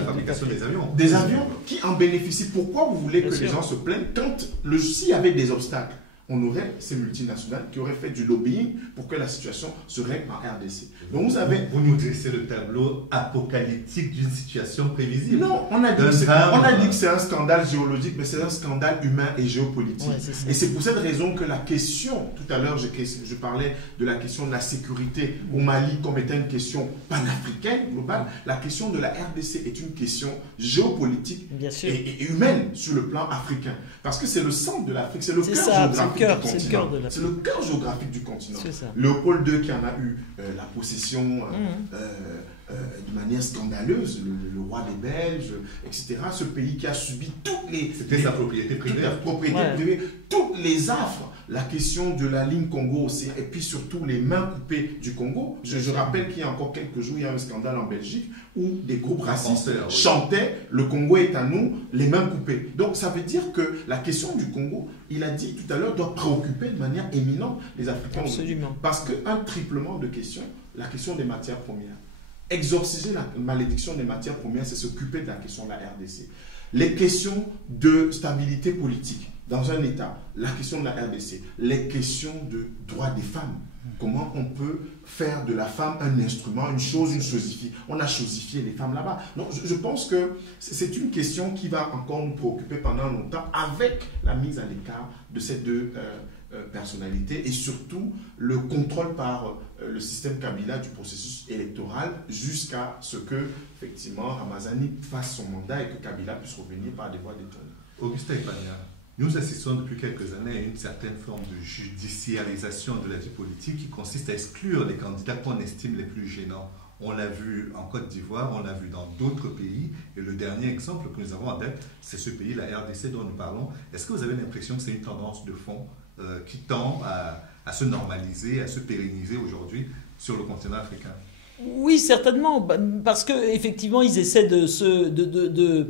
fabrication des avions. Des avions qui en bénéficient. Pourquoi vous voulez que les gens se plaignent quand s'il y avait des obstacles? On aurait ces multinationales qui auraient fait du lobbying pour que la situation se règle en RDC. Donc vous nous dressez le tableau apocalyptique d'une situation prévisible. Non, on a dit que c'est un scandale géologique, mais c'est un scandale humain et géopolitique. Et c'est pour cette raison que la question, tout à l'heure je parlais de la question de la sécurité au Mali comme étant une question panafricaine, globale. La question de la RDC est une question géopolitique et humaine sur le plan africain. Parce que c'est le centre de l'Afrique, c'est le cœur géographique. C'est le cœur géographique du continent. Léopold II qui en a eu la possession de manière scandaleuse, le roi des Belges, etc. Ce pays qui a subi toutes les... C'était sa propriété privée. Toute la propriété privée, toutes les affres. La question de la ligne Congo aussi, et puis surtout les mains coupées du Congo. Je rappelle qu'il y a encore quelques jours, il y a un scandale en Belgique où des groupes racistes chantaient « Le Congo est à nous, les mains coupées ». Donc ça veut dire que la question du Congo, il a dit tout à l'heure, doit préoccuper de manière éminente les Africains. Absolument. Parce qu'un triplement de questions, la question des matières premières. Exorciser la malédiction des matières premières, c'est s'occuper de la question de la RDC. Les questions de stabilité politique dans un État, la question de la RDC, les questions de droits des femmes. Comment on peut faire de la femme un instrument, une chose, une chosifiée. On a chosifié les femmes là-bas. Donc je pense que c'est une question qui va encore nous préoccuper pendant longtemps avec la mise à l'écart de ces deux personnalités et surtout le contrôle par le système Kabila du processus électoral jusqu'à ce que, effectivement, Ramazani fasse son mandat et que Kabila puisse revenir par des voies détournées. Augustin Ipania, nous assistons depuis quelques années à une certaine forme de judiciarisation de la vie politique qui consiste à exclure les candidats qu'on estime les plus gênants. On l'a vu en Côte d'Ivoire, on l'a vu dans d'autres pays, et le dernier exemple que nous avons en tête, c'est ce pays, la RDC dont nous parlons. Est-ce que vous avez l'impression que c'est une tendance de fond qui tend à se normaliser, à se pérenniser aujourd'hui sur le continent africain? Oui, certainement, parce qu'effectivement, ils essaient de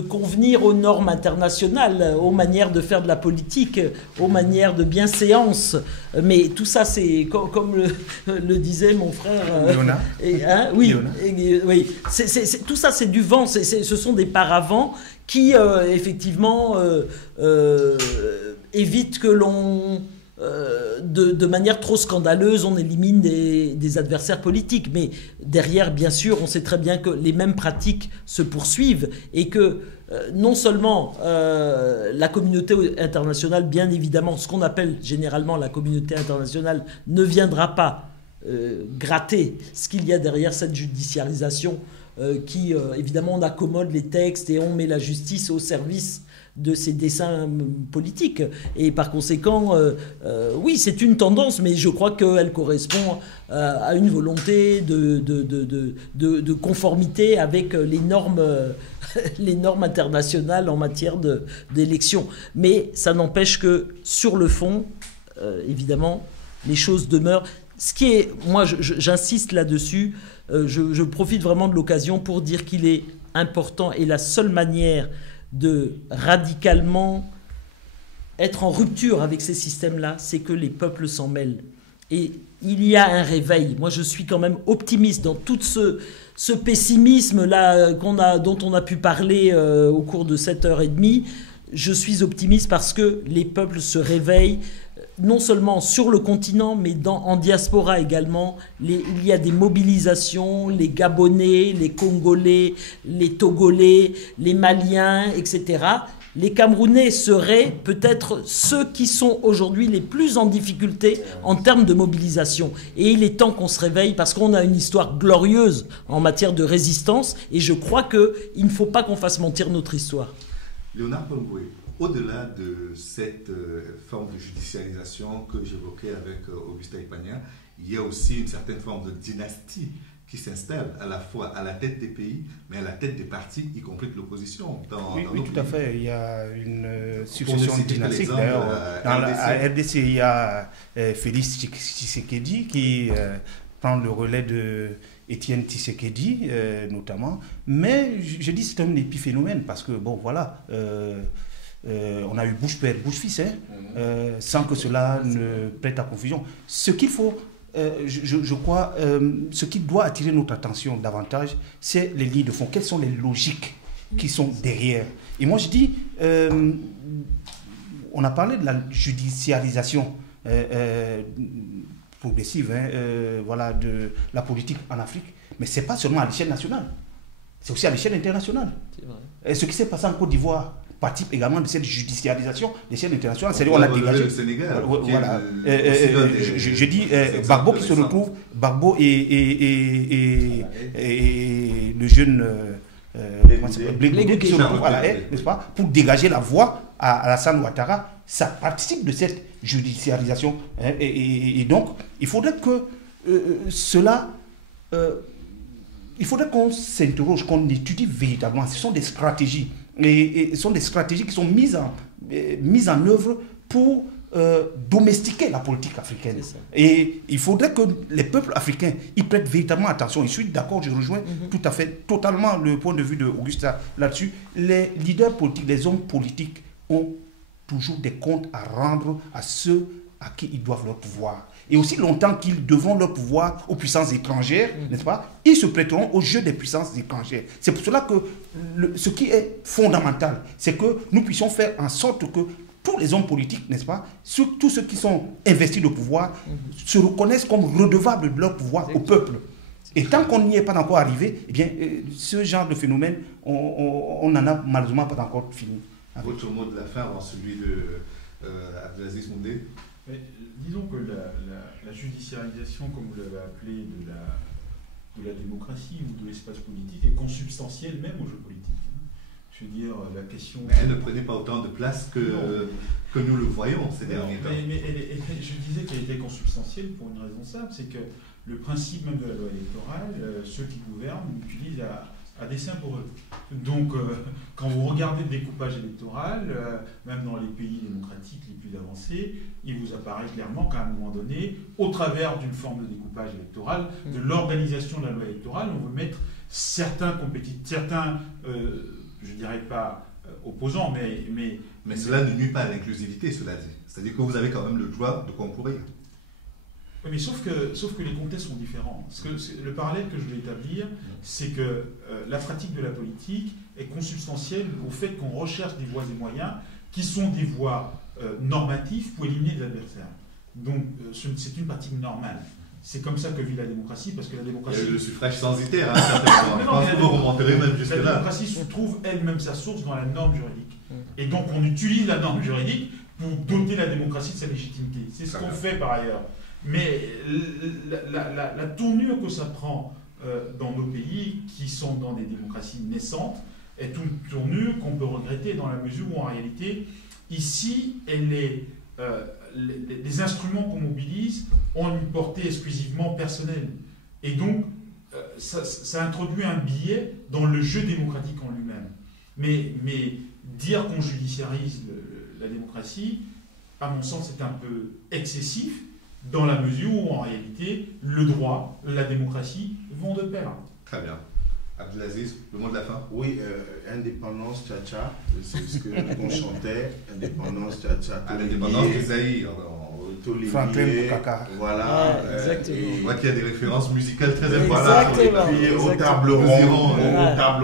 convenir aux normes internationales, aux manières de faire de la politique, aux manières de bienséance. Mais tout ça, c'est comme le disait mon frère... Léonard. Oui, oui. Tout ça, c'est du vent. Ce sont des paravents qui, effectivement, évitent que l'on... de manière trop scandaleuse, on élimine des adversaires politiques. Mais derrière, bien sûr, on sait très bien que les mêmes pratiques se poursuivent et que non seulement la communauté internationale, bien évidemment, ce qu'on appelle généralement la communauté internationale, ne viendra pas gratter ce qu'il y a derrière cette judiciarisation qui, évidemment, on accommode les textes et on met la justice au service de ces desseins politiques. Et par conséquent, oui, c'est une tendance, mais je crois qu'elle correspond à une volonté de conformité avec les normes internationales en matière d'élection. Mais ça n'empêche que, sur le fond, évidemment, les choses demeurent. Ce qui est, moi, j'insiste là-dessus, je profite vraiment de l'occasion pour dire qu'il est important et la seule manière de radicalement être en rupture avec ces systèmes-là, c'est que les peuples s'en mêlent. Et il y a un réveil. Moi, je suis quand même optimiste dans tout ce pessimisme-là dont on a pu parler au cours de cette heure et demie. Je suis optimiste parce que les peuples se réveillent, non seulement sur le continent, mais en diaspora également. Il y a des mobilisations, les Gabonais, les Congolais, les Togolais, les Maliens, etc. Les Camerounais seraient peut-être ceux qui sont aujourd'hui les plus en difficulté en termes de mobilisation. Et il est temps qu'on se réveille parce qu'on a une histoire glorieuse en matière de résistance et je crois qu'il ne faut pas qu'on fasse mentir notre histoire. Léonard Pongoué, au-delà de cette forme de judiciarisation que j'évoquais avec Augustin Ipania, il y a aussi une certaine forme de dynastie qui s'installe à la fois à la tête des pays, mais à la tête des partis, y compris de l'opposition. Oui, tout à fait. Il y a une succession dynastique. D'ailleurs, dans la RDC, il y a Félix Tshisekedi qui prend le relais de Étienne Tshisekedi, notamment. Mais je dis que c'est un épiphénomène parce que, bon, voilà... on a eu bouche père, bouche fils, sans que cela ne prête à confusion. Ce qu'il faut, je crois, ce qui doit attirer notre attention davantage, c'est les lignes de fond. Quelles sont les logiques qui sont derrière? Et moi, je dis, on a parlé de la judiciarisation progressive, voilà, de la politique en Afrique, mais ce n'est pas seulement à l'échelle nationale, c'est aussi à l'échelle internationale. C'est vrai. Et ce qui s'est passé en Côte d'Ivoire participe également de cette judiciarisation des chaînes internationales. C'est-à-dire on a dégagé. Le Sénégal. Voilà. Je dis Gbagbo qui se retrouve, Gbagbo et le jeune Blé qui se retrouve n'est-ce pas, pour dégager la voie à Alassane Ouattara. Ça participe de cette judiciarisation. Et donc, il faudrait que cela. il faudrait qu'on s'interroge, qu'on étudie véritablement. Ce sont des stratégies. Et ce sont des stratégies qui sont mises en œuvre pour domestiquer la politique africaine. Et il faudrait que les peuples africains y prêtent véritablement attention. Je suis d'accord, je rejoins tout à fait, totalement le point de vue d'Augusta là-dessus. Les leaders politiques, les hommes politiques ont toujours des comptes à rendre à ceux à qui ils doivent leur pouvoir. Et aussi longtemps qu'ils devront leur pouvoir aux puissances étrangères, n'est-ce pas, ils se prêteront au jeu des puissances étrangères. C'est pour cela que ce qui est fondamental, c'est que nous puissions faire en sorte que tous les hommes politiques, n'est-ce pas, tous ceux qui sont investis de pouvoir, se reconnaissent comme redevables de leur pouvoir au peuple. Et tant qu'on n'y est pas encore arrivé, eh bien, ce genre de phénomène, on n'en a malheureusement pas encore fini. Votre mot de la fin avant celui de Abdelaziz Moundé. Mais, disons que la judiciarisation, comme vous l'avez appelé, de la démocratie ou de l'espace politique est consubstantielle même au jeu politique. Je veux dire, la question... Mais elle ne prenait pas autant de place que nous le voyons ces derniers temps. Mais je disais qu'elle était consubstantielle pour une raison simple, c'est que le principe même de la loi électorale, ceux qui gouvernent l'utilisent à dessein pour eux. Donc, quand vous regardez le découpage électoral, même dans les pays démocratiques les plus avancés, il vous apparaît clairement qu'à un moment donné, au travers d'une forme de découpage électoral, de l'organisation de la loi électorale, on veut mettre certains je ne dirais pas opposants, mais cela ne nuit pas à l'inclusivité, cela dit. C'est-à-dire que vous avez quand même le droit de concourir. Oui, mais sauf que les contextes sont différents. Le parallèle que je veux établir, c'est que la pratique de la politique est consubstantielle au fait qu'on recherche des voies et moyens qui sont des voies normatives pour éliminer des adversaires. Donc, c'est une pratique normale. C'est comme ça que vit la démocratie, parce que la démocratie... Il y a eu le suffrage censitaire, certainement. Je pense que vous remonterez même jusque-là. La démocratie se trouve elle-même sa source dans la norme juridique. Et donc, on utilise la norme juridique pour doter la démocratie de sa légitimité. C'est ce qu'on fait par ailleurs. Mais la tournure que ça prend dans nos pays, qui sont dans des démocraties naissantes, est une tournure qu'on peut regretter dans la mesure où, en réalité, ici, les instruments qu'on mobilise ont une portée exclusivement personnelle. Et donc, ça introduit un biais dans le jeu démocratique en lui-même. Mais dire qu'on judiciarise la démocratie, à mon sens, c'est un peu excessif, dans la mesure où, en réalité, le droit, la démocratie vont de pair. Très bien. Abdelaziz, le mot de la fin. Oui, indépendance, tcha-tcha, c'est ce qu'on chantait, indépendance, tcha-tcha. À l'indépendance du Zaïre. Franklin Bukaka. Voilà. Exactement. Je vois qu'il y a des références musicales très importantes. Exactement. Et puis au table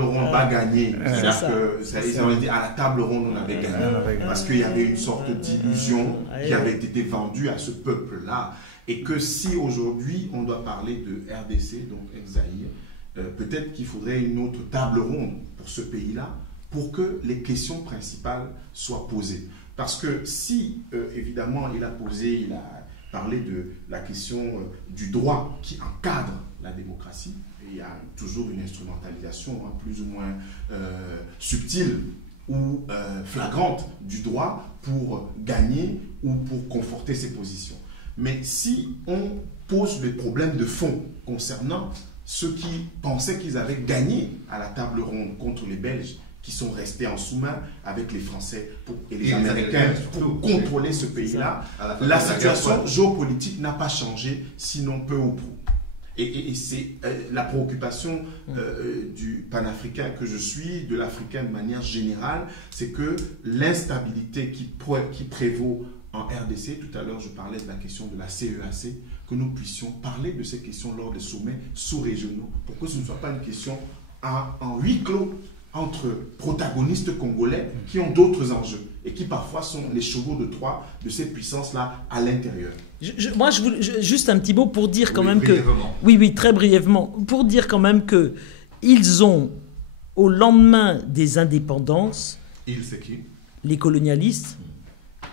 ronde, pas gagné. C'est-à-dire que, ils ont dit à la table ronde, on avait gagné. Parce qu'il y avait une sorte d'illusion qui avait été vendue à ce peuple-là. Et que si aujourd'hui, on doit parler de RDC, donc ex-Zaïre, peut-être qu'il faudrait une autre table ronde pour ce pays-là, pour que les questions principales soient posées. Parce que si, évidemment, il a parlé de la question du droit qui encadre la démocratie, et il y a toujours une instrumentalisation plus ou moins subtile ou flagrante du droit pour gagner ou pour conforter ses positions. Mais si on pose des problèmes de fond concernant ceux qui pensaient qu'ils avaient gagné à la table ronde contre les Belges, qui sont restés en sous-main avec les Français et les Américains pour contrôler ce pays-là, la situation géopolitique n'a pas changé, sinon peu ou prou. Et c'est la préoccupation du panafricain que je suis, de l'Africain de manière générale, c'est que l'instabilité qui prévaut en RDC, tout à l'heure je parlais de la question de la CEAC, que nous puissions parler de ces questions lors des sommets sous-régionaux, pour que ce ne soit pas une question en huis clos entre protagonistes congolais qui ont d'autres enjeux et qui parfois sont les chevaux de Troie de ces puissances-là à l'intérieur. Moi, je voulais juste un petit mot pour dire quand même brièvement. que... Oui, très brièvement. Pour dire quand même que ils ont, au lendemain des indépendances... Il, c'est qui? Les colonialistes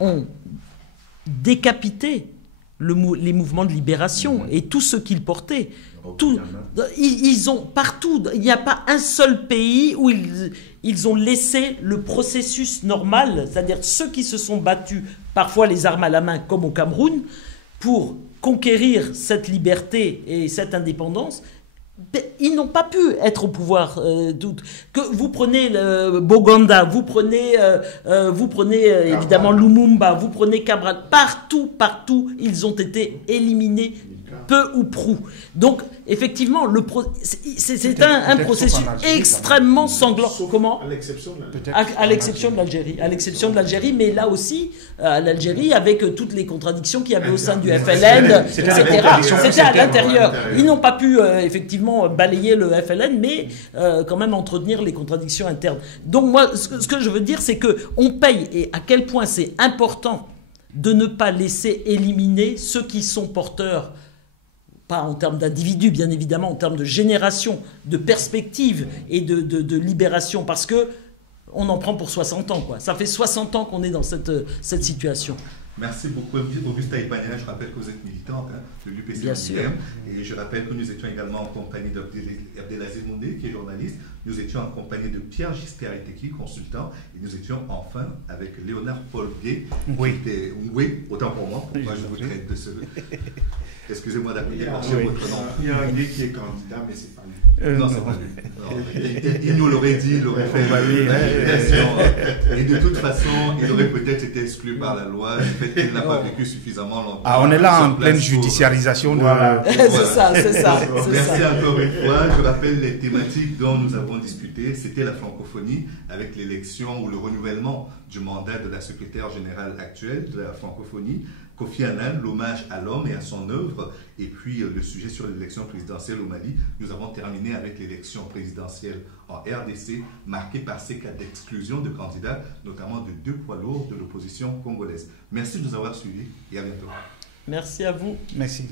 ont décapité les mouvements de libération et tout ce qu'ils portaient. Ils ont partout, il n'y a pas un seul pays où ils ont laissé le processus normal, c'est-à-dire ceux qui se sont battus, parfois les armes à la main, comme au Cameroun, pour conquérir cette liberté et cette indépendance, ils n'ont pas pu être au pouvoir. Que vous prenez le Boganda, vous prenez évidemment Lumumba, vous prenez Cabral, partout, ils ont été éliminés, peu ou prou. Donc, effectivement, c'est un processus extrêmement sanglant. Comment ? À l'exception de l'Algérie. À l'exception de l'Algérie, mais là aussi, l'Algérie, avec toutes les contradictions qu'il y avait au sein du FLN, etc. C'était à l'intérieur. Ils n'ont pas pu, effectivement, balayer le FLN, mais quand même entretenir les contradictions internes. Donc, moi, ce que je veux dire, c'est qu'on paye, et à quel point c'est important de ne pas laisser éliminer ceux qui sont porteurs, pas en termes d'individus, bien évidemment, en termes de génération, de perspective et de libération, parce que on en prend pour 60 ans, quoi. Ça fait 60 ans qu'on est dans cette situation. Merci beaucoup, Augusta Ipanema. Je rappelle que vous êtes militante de l'UPC-UPM. Et je rappelle que nous étions également en compagnie d'Abdelaziz Moundé, qui est journaliste. Nous étions en compagnie de Pierre Giscard Eteki, consultant. Et nous étions enfin avec Léonard Paul Gué. Oui. Autant pour moi. Pourquoi je vous traite de ce... Excusez-moi d'appeler votre nom. Il y a un gars qui est candidat, mais c'est pas lui. Non, c'est pas lui. Il nous l'aurait dit, il l'aurait fait. Et de toute façon, il aurait peut-être été exclu par la loi du fait qu'il n'a pas vécu suffisamment longtemps. Ah, on est là en pleine judiciarisation. C'est ça. Merci encore une fois. Je rappelle les thématiques dont nous avons discuté. C'était la francophonie avec l'élection ou le renouvellement du mandat de la secrétaire générale actuelle de la francophonie, Kofi Annan, l'hommage à l'homme et à son œuvre, et puis le sujet sur l'élection présidentielle au Mali. Nous avons terminé avec l'élection présidentielle en RDC, marquée par ces cas d'exclusion de candidats, notamment de 2 poids lourds de l'opposition congolaise. Merci de nous avoir suivis et à bientôt. Merci à vous. Merci.